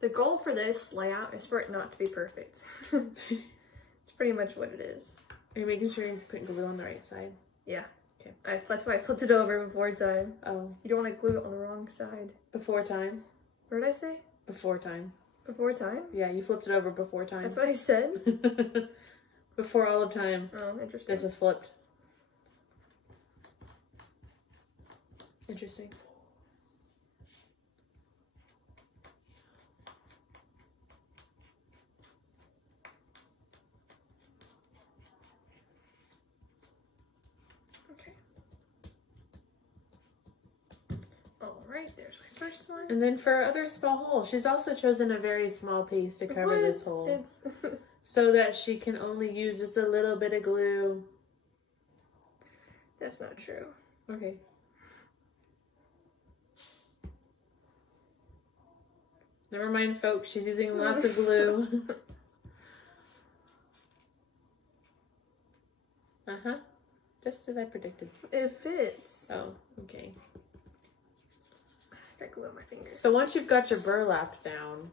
The goal for this layout is for it not to be perfect. It's pretty much what it is. Are you making sure you're putting glue on the right side? Yeah. Okay. That's why I flipped it over before time. Oh. You don't want to glue it on the wrong side. Before time? What did I say? Before time. Before time? Yeah, you flipped it over before time. That's what I said? Before all of time. Oh, interesting. This was flipped. Interesting. Okay. Alright, there's my first one. And then for our other small hole, she's also chosen a very small piece to cover this hole. It's so that she can only use just a little bit of glue. That's not true. Okay. Never mind, folks. She's using lots of glue. Uh-huh. Just as I predicted. It fits. Oh, okay. Got glue on my fingers. So once you've got your burlap down,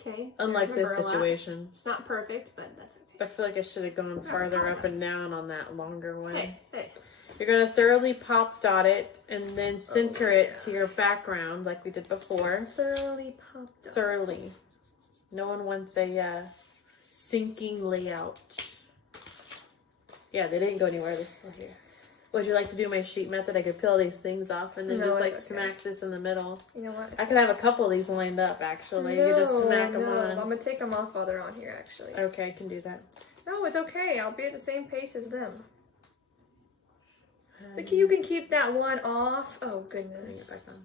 Okay. unlike there's this my burlap. situation, It's not perfect, but that's okay. I feel like I should have gone farther up and down on that longer one. Hey. You're going to thoroughly pop dot it and then center it yeah. to your background like we did before. Thoroughly popped up. Thoroughly. No one wants a sinking layout. Yeah, they didn't go anywhere. They're still here. Would you like to do my sheet method? I could peel these things off and then No, just like it's okay. smack this in the middle. You know what? I could have a couple of these lined up actually. You just smack them I'm on. gonna take them off while they're on here. Actually, Okay, I can do that. no, it's okay. I'll be at the same pace as them. You can keep that one off. Oh Bring it goodness. back on.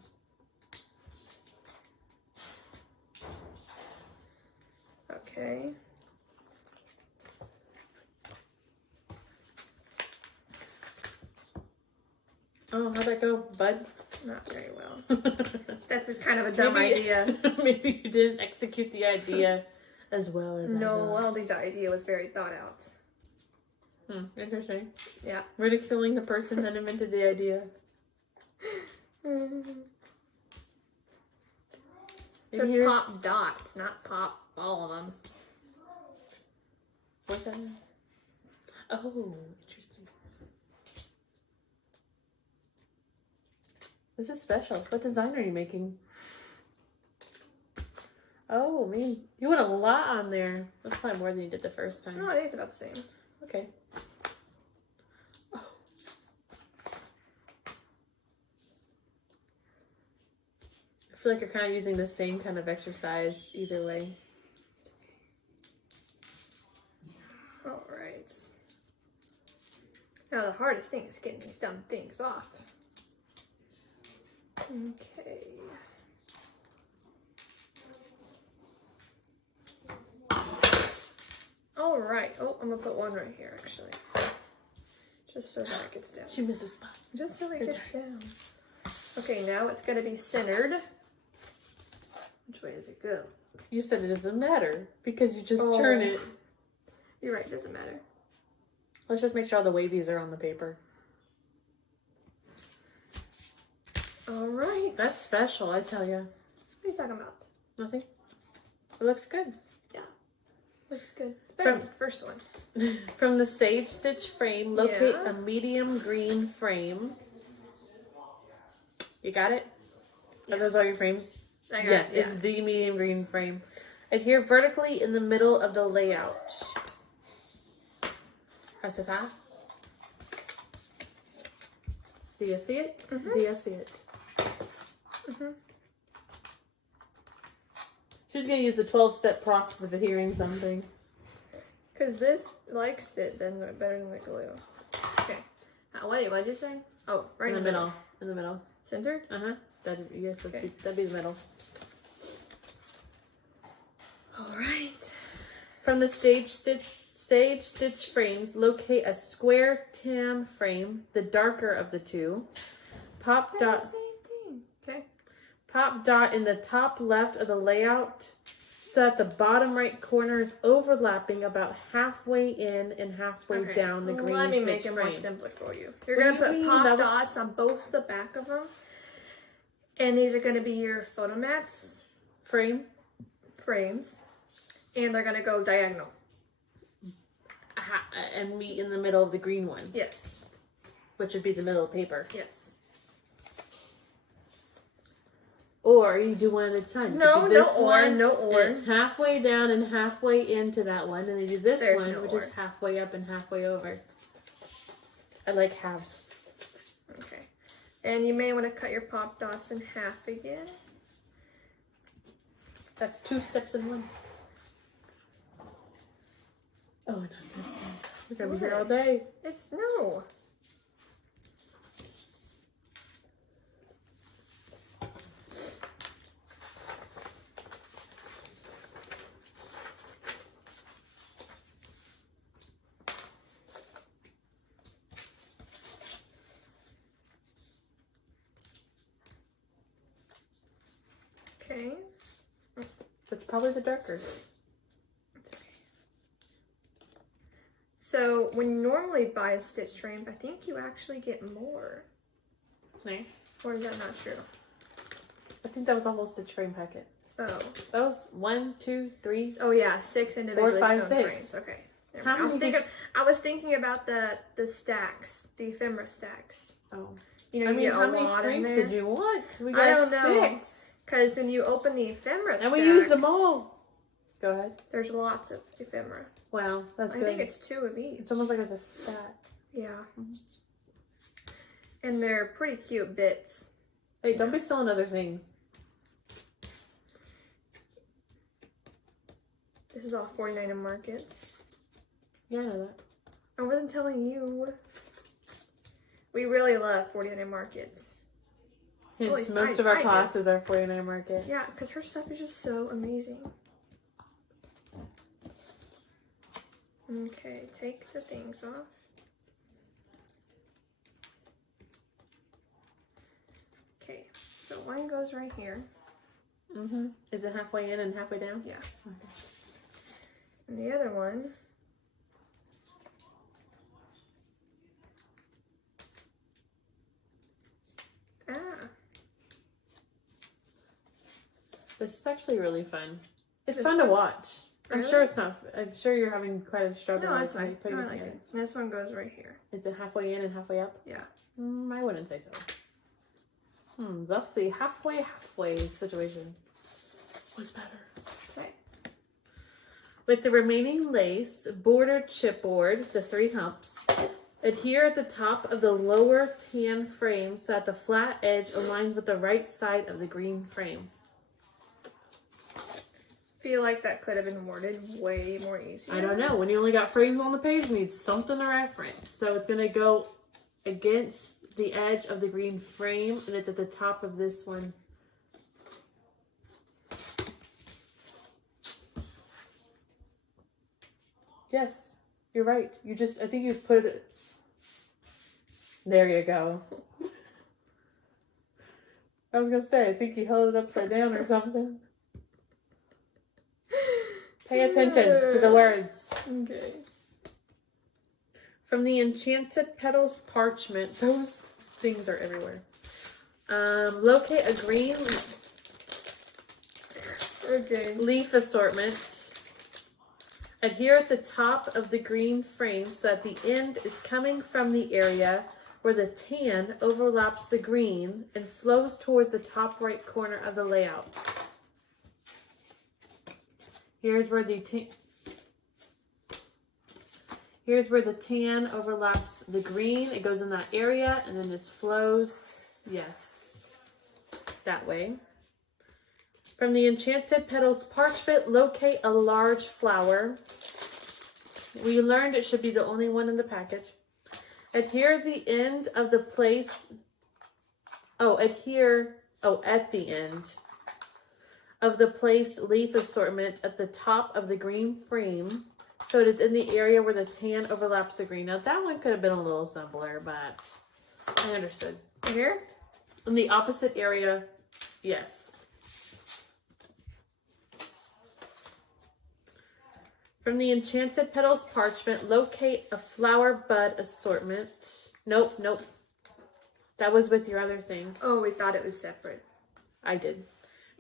Okay. Oh, how'd that go, bud? Not very well. That's kind of a dumb idea. Maybe you didn't execute the idea as well as No, I I don't think the idea was very thought out. Interesting. Yeah. Ridiculing the person that invented the idea. They're pop dots, not pop all of them. What's that? Oh, interesting. This is special. What design are you making? Oh, man. You went a lot on there. That's probably more than you did the first time. No, I think it's about the same. Okay. Oh. I feel like you're kind of using the same kind of exercise either way. All right. Now the hardest thing is getting these dumb things off. Okay. All right. Oh, I'm gonna put one right here actually, just so that it gets down. She missed a spot. Just so it gets down. Okay, now it's gonna be centered. Which way does it go? You said it doesn't matter because you just turn it. You're right, it doesn't matter. Let's just make sure all the wavies are on the paper. All right. That's special, I tell you. What are you talking about? Nothing. It looks good. Yeah. Looks good. Better than the first one. From the Sage Stitch frame, locate Yeah. a medium green frame. You got it? Are those all your frames? I got Yes, it, yeah. it's the medium green frame. Adhere vertically in the middle of the layout. How's it? Do you see it? Mhm. Do you see it? Mhm. She's going to use the 12-step process of adhering something. Because this likes it then better than the glue. Okay. Wait, what did you say? Oh, right In the middle. In the middle. Centered? Uh-huh. Yes, Okay. that'd be the middle. All right. From the Sage Stitch frames, locate a square tan frame, the darker of the two. Pop They're dot. the same thing. Okay. Pop dot in the top left of the layout so that the bottom right corner is overlapping about halfway in and halfway Okay. down the green Let me stitch make it more frame. simpler for you. You're What going do to you put mean? pop That was- dots on both the back of them. And these are going to be your photo mats Frame? frames. And they're going to go diagonal. And meet in the middle of the green one, Yes. which would be the middle of paper. Yes. Or you do one at a time. You No, could do no this or, one, no or. and it's halfway down and halfway into that one, and then you do this There's one, no which or. is halfway up and halfway over. I like halves. Okay. And you may want to cut your pop dots in half again. That's 2 steps in one. Oh, not this thing. We're gonna be here all day. It's no. Okay. That's probably the darker. So when you normally buy a stitch frame, I think you actually get more. Nice. Or is that not true? I think that was the whole stitch frame packet. Oh. That was 1, 2, 3. Oh yeah, 6 individually 4, 5, sewn 6. frames. Okay. Never How mind. many I was thinking about the stacks, the ephemera stacks. Oh. You know, I you mean, get how a many lot in frames there. did you want? We got I don't know. 6. Because when you open the ephemera And stacks, we used them all. Go ahead. there's lots of ephemera. Wow, that's I good. think it's 2 of each. It's almost like it's a stat. Yeah. And they're pretty cute bits. Hey, don't be stealing other things. This is all 49 in Markets. Yeah, I know that. I wasn't telling you. We really love 49 in Markets. Hence, least most I- of our I do. classes are 49 Market. Yeah, because her stuff is just so amazing. Okay, take the things off. Okay, so one goes right here. Mm-hmm. Is it halfway in and halfway down? Yeah. Okay. And the other one. Ah. This is actually really fun. It's This fun to one? watch. I'm Really? sure it's not. I'm sure you're having quite a struggle. No, that's with fine. putting No, I it like together. it. This one goes right here. Is it halfway in and halfway up? Yeah. I wouldn't say so. That's the halfway situation. Was better. Okay. With the remaining lace, bordered chipboard, the 3 humps, adhere at the top of the lower tan frame so that the flat edge aligns with the right side of the green frame. Feel like that could have been worded way more easier. I don't know. When you only got frames on the page, you need something to reference. So it's going to go against the edge of the green frame, and it's at the top of this one. Yes, you're right. I think you put it. There you go. I was going to say, I think you held it upside down or something. Pay attention to the words. Okay. From the Enchanted Petals parchment, those things are everywhere. Locate a green Okay. leaf assortment. Adhere at the top of the green frame so that the end is coming from the area where the tan overlaps the green and flows towards the top right corner of the layout. Here's where the tan overlaps the green. It goes in that area, and then this flows, yes, that way. From the Enchanted Petals parchment, locate a large flower. We learned it should be the only one in the package. Adhere the end of the place. At the end of the place leaf assortment at the top of the green frame, so it is in the area where the tan overlaps the green. Now that one could have been a little simpler, but I understood. Here? In the opposite area, yes. From the Enchanted Petals parchment, locate a flower bud assortment. Nope. That was with your other thing. Oh, we thought it was separate. I did.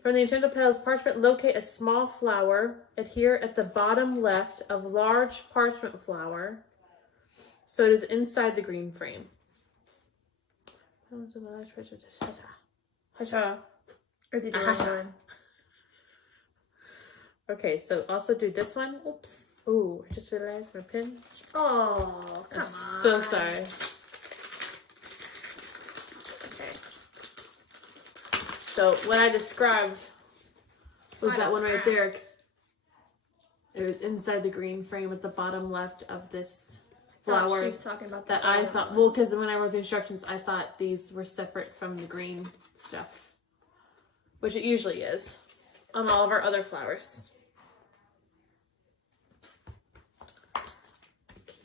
From the Enchanted Petals parchment, locate a small flower. Adhere at the bottom left of large parchment flower, so it is inside the green frame. I did the wrong one. Okay, so also do this one. Oops. Ooh, I just realized my pen. Oh, come I'm on. so sorry. Okay. So what I described was I that one right described. there. It was inside the green frame at the bottom left of this flower. She was talking about That I thought, well, because when I wrote the instructions, I thought these were separate from the green stuff, which it usually is on all of our other flowers.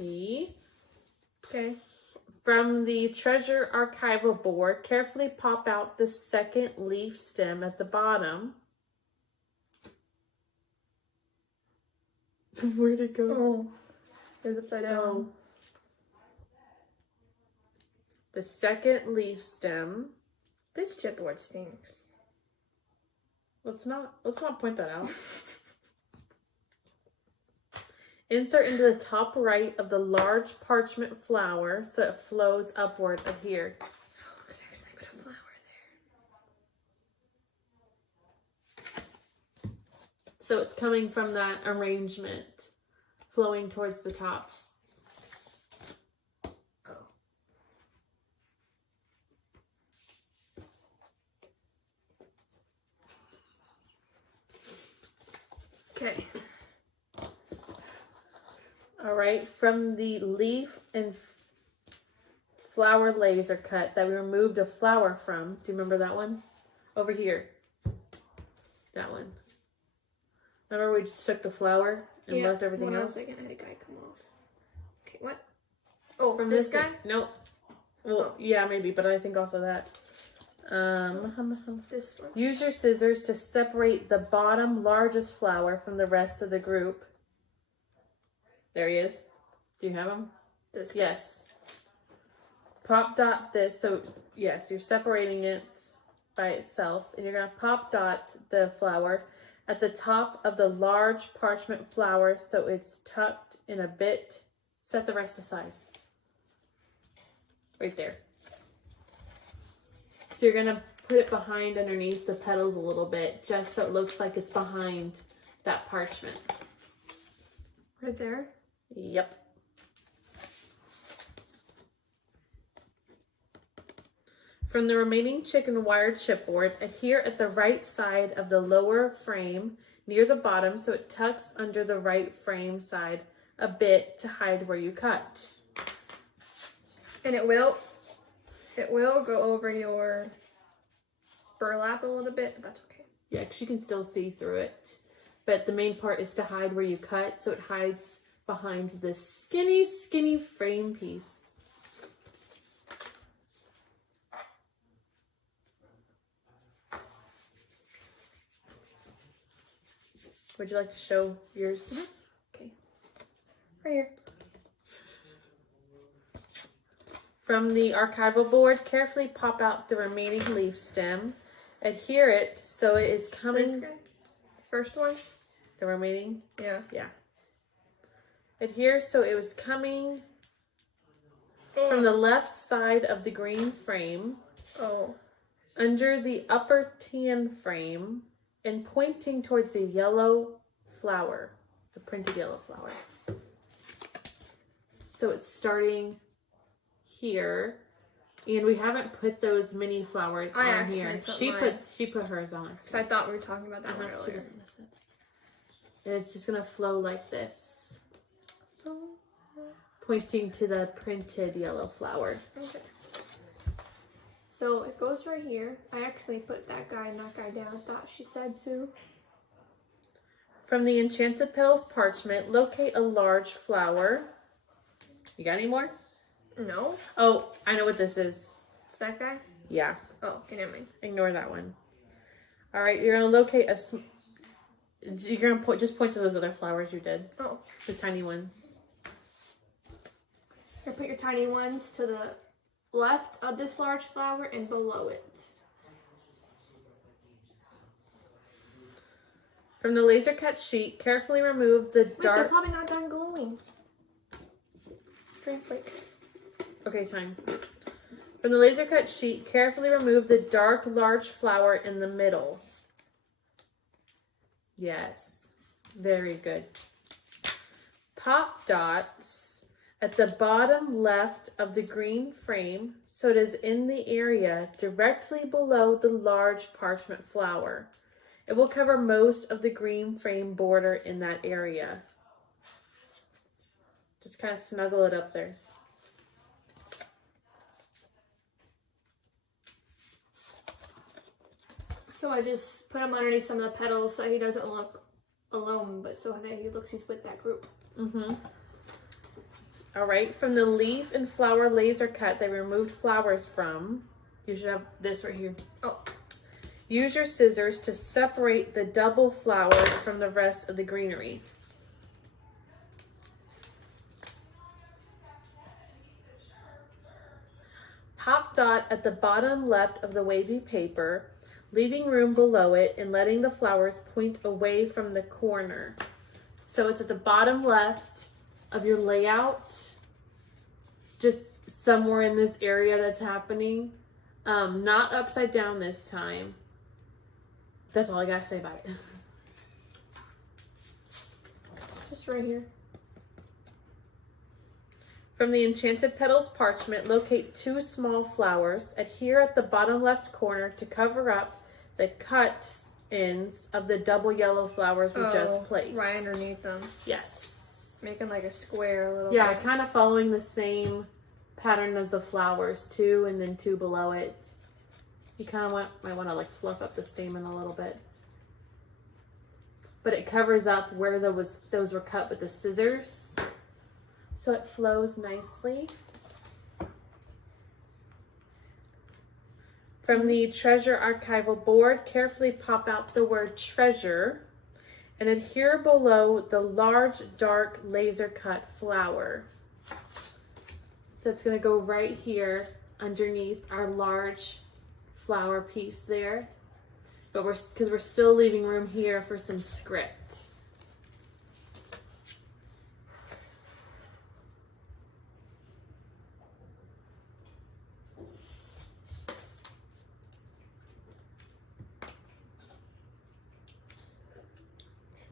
Okay. From the Treasure Archival board, carefully pop out the second leaf stem at the bottom. Where'd it go? Oh, it was upside down. Oh. The second leaf stem. This chipboard stinks. Let's not point that out. Insert into the top right of the large parchment flower so it flows upward of here. Oh, there's actually put a flower there. So it's coming from that arrangement, flowing towards the top. Oh. Okay. All right, from the leaf and flower laser cut that we removed a flower from. Do you remember that one? Over here. That one. Remember we just took the flower and left everything else? 1 second, I had a guy come off. Okay, what? Oh, From this guy? Nope. Well, yeah, maybe, but I think also that. This one. Use your scissors to separate the bottom largest flower from the rest of the group. There he is. Do you have him? This guy. Yes. Pop dot this. So, yes, you're separating it by itself. And you're going to pop dot the flower at the top of the large parchment flower so it's tucked in a bit. Set the rest aside. Right there. So you're going to put it behind underneath the petals a little bit, just so it looks like it's behind that parchment. Right there? Yep. From the remaining chicken wire chipboard, adhere at the right side of the lower frame near the bottom so it tucks under the right frame side a bit to hide where you cut. And it will go over your burlap a little bit, but that's okay. Yeah, because you can still see through it. But the main part is to hide where you cut, so it hides behind this skinny, skinny frame piece. Would you like to show yours? Okay. Right here. From the archival board, carefully pop out the remaining leaf stem. Adhere it so it is coming. This guy? First one? The remaining? Yeah. Yeah. Adhere so it was coming from the left side of the green frame, under the upper tan frame, and pointing towards the yellow flower, the printed yellow flower. So it's starting here, and we haven't put those mini flowers on here. She put hers on because I thought we were talking about that one She earlier. doesn't listen. And it's just gonna flow like this, pointing to the printed yellow flower. Okay. So it goes right here. I actually put that guy and that guy down. I thought she said to. From the Enchanted Petals parchment, locate a large flower. You got any more? No. Oh, I know what this is. It's that guy? Yeah. Oh, okay, never mind. Ignore that one. All right, you're gonna locate you're gonna just point to those other flowers you did. Oh. The tiny ones. Here, put your tiny ones to the left of this large flower and below it. From the laser cut sheet, carefully remove the Wait, they're dark. probably not done gluing. Drink break. Okay, time. From the laser cut sheet, carefully remove the dark large flower in the middle. Yes, very good. Pop dots at the bottom left of the green frame so it is in the area directly below the large parchment flower. It will cover most of the green frame border in that area. Just kind of snuggle it up there. So I just put him underneath some of the petals so he doesn't look alone, but so that he looks he's with that group. Mm-hmm. All right, from the leaf and flower laser cut they removed flowers from. You should have this right here. Oh. Use your scissors to separate the double flowers from the rest of the greenery. Pop dot at the bottom left of the wavy paper, leaving room below it and letting the flowers point away from the corner. So it's at the bottom left of your layout, just somewhere in this area that's happening. Not upside down this time. That's all I gotta say about it. Just right here. From the Enchanted Petals parchment, locate 2 small flowers. Adhere at the bottom left corner to cover up the cuts ends of the double yellow flowers we just placed. Right underneath them. Yes. Making like a square a little Yeah, bit. kind of following the same pattern as the flowers, 2 and then 2 below it. You kind of might want to like fluff up the stamen a little bit. But it covers up where those were cut with the scissors. So it flows nicely. From the treasure archival board, carefully pop out the word treasure and adhere below the large, dark laser cut flower. So it's going to go right here underneath our large flower piece there. But because we're still leaving room here for some script.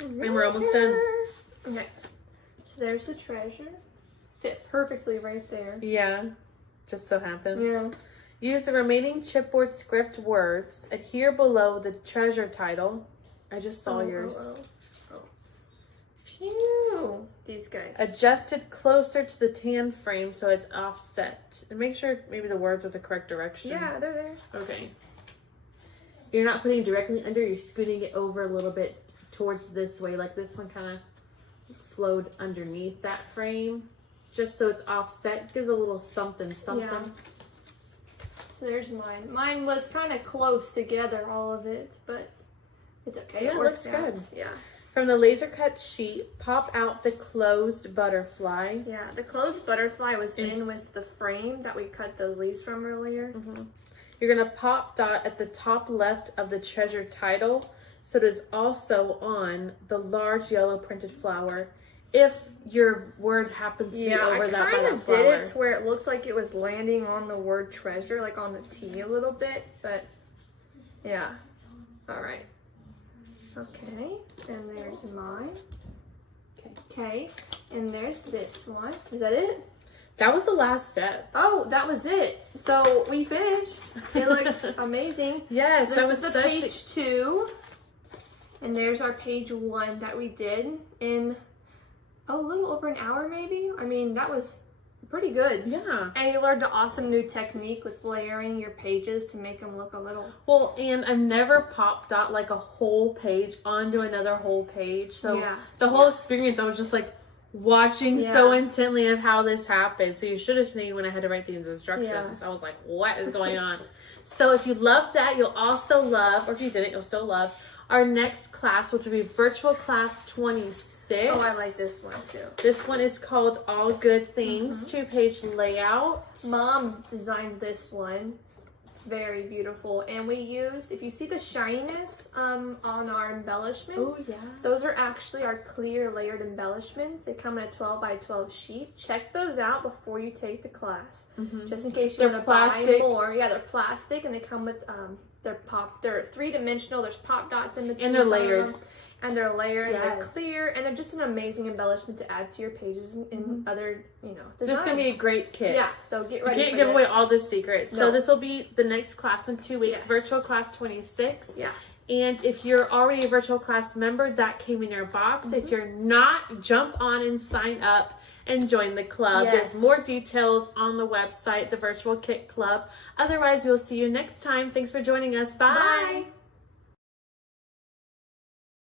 And we're almost done. Okay. So there's the treasure. Fit perfectly right there. Yeah, just so happens. Yeah. Use the remaining chipboard script words. Adhere below the treasure title. I just saw yours. Phew. These guys. Adjusted closer to the tan frame so it's offset. And make sure maybe the words are the correct direction. Yeah, they're there. Okay. You're not putting it directly under, you're scooting it over a little bit towards this way. Like this one kind of flowed underneath that frame. Just so it's offset. Gives a little something. Yeah. So there's mine. Mine was kind of close together, all of it, but it's okay. Yeah, it looks out. good. Yeah. From the laser cut sheet, pop out the closed butterfly. Yeah, the closed butterfly was in with the frame that we cut those leaves from earlier. Mm-hmm. You're going to pop dot at the top left of the treasure title, so it is also on the large yellow printed flower. If your word happens to be over that by I kind that of flower. did it to where it looked like it was landing on the word treasure, like on the T a little bit, but yeah. All right. Okay, and there's mine. Okay, and there's this one. Is that it? That was the last step. Oh, that was it. So we finished. It looks amazing. Yes, so that this was is the page 2, and there's our page 1 that we did in a little over an hour, maybe. I mean, that was pretty good. Yeah. And you learned an awesome new technique with layering your pages to make them look a little. Well, and I've never popped out like a whole page onto another whole page. So the whole experience, I was just like watching so intently of how this happened. So you should have seen when I had to write these instructions. I was like, what is going on? So if you love that, you'll also love, or if you didn't, you'll still love our next class, which will be Virtual Class 26. Oh, I like this one too. This one is called All Good Things, 2-page layout. Mom designed this one. It's very beautiful. And we used, if you see the shininess on our embellishments, those are actually our clear layered embellishments. They come in a 12 by 12 sheet. Check those out before you take the class. Just in case you want to buy more. Yeah, they're plastic and they come with, they're 3-dimensional. There's pop dots in between. And they're layered. And they're layered, they're clear, and they're just an amazing embellishment to add to your pages and other, designs. This is going to be a great kit. Yeah, so get ready. You can't give away all the secrets. So this will be the next class in 2 weeks, Virtual Class 26. Yeah. And if you're already a Virtual Class member, that came in your box. If you're not, jump on and sign up and join the club. There's more details on the website, the Virtual Kit Club. Otherwise, we'll see you next time. Thanks for joining us. Bye. Bye.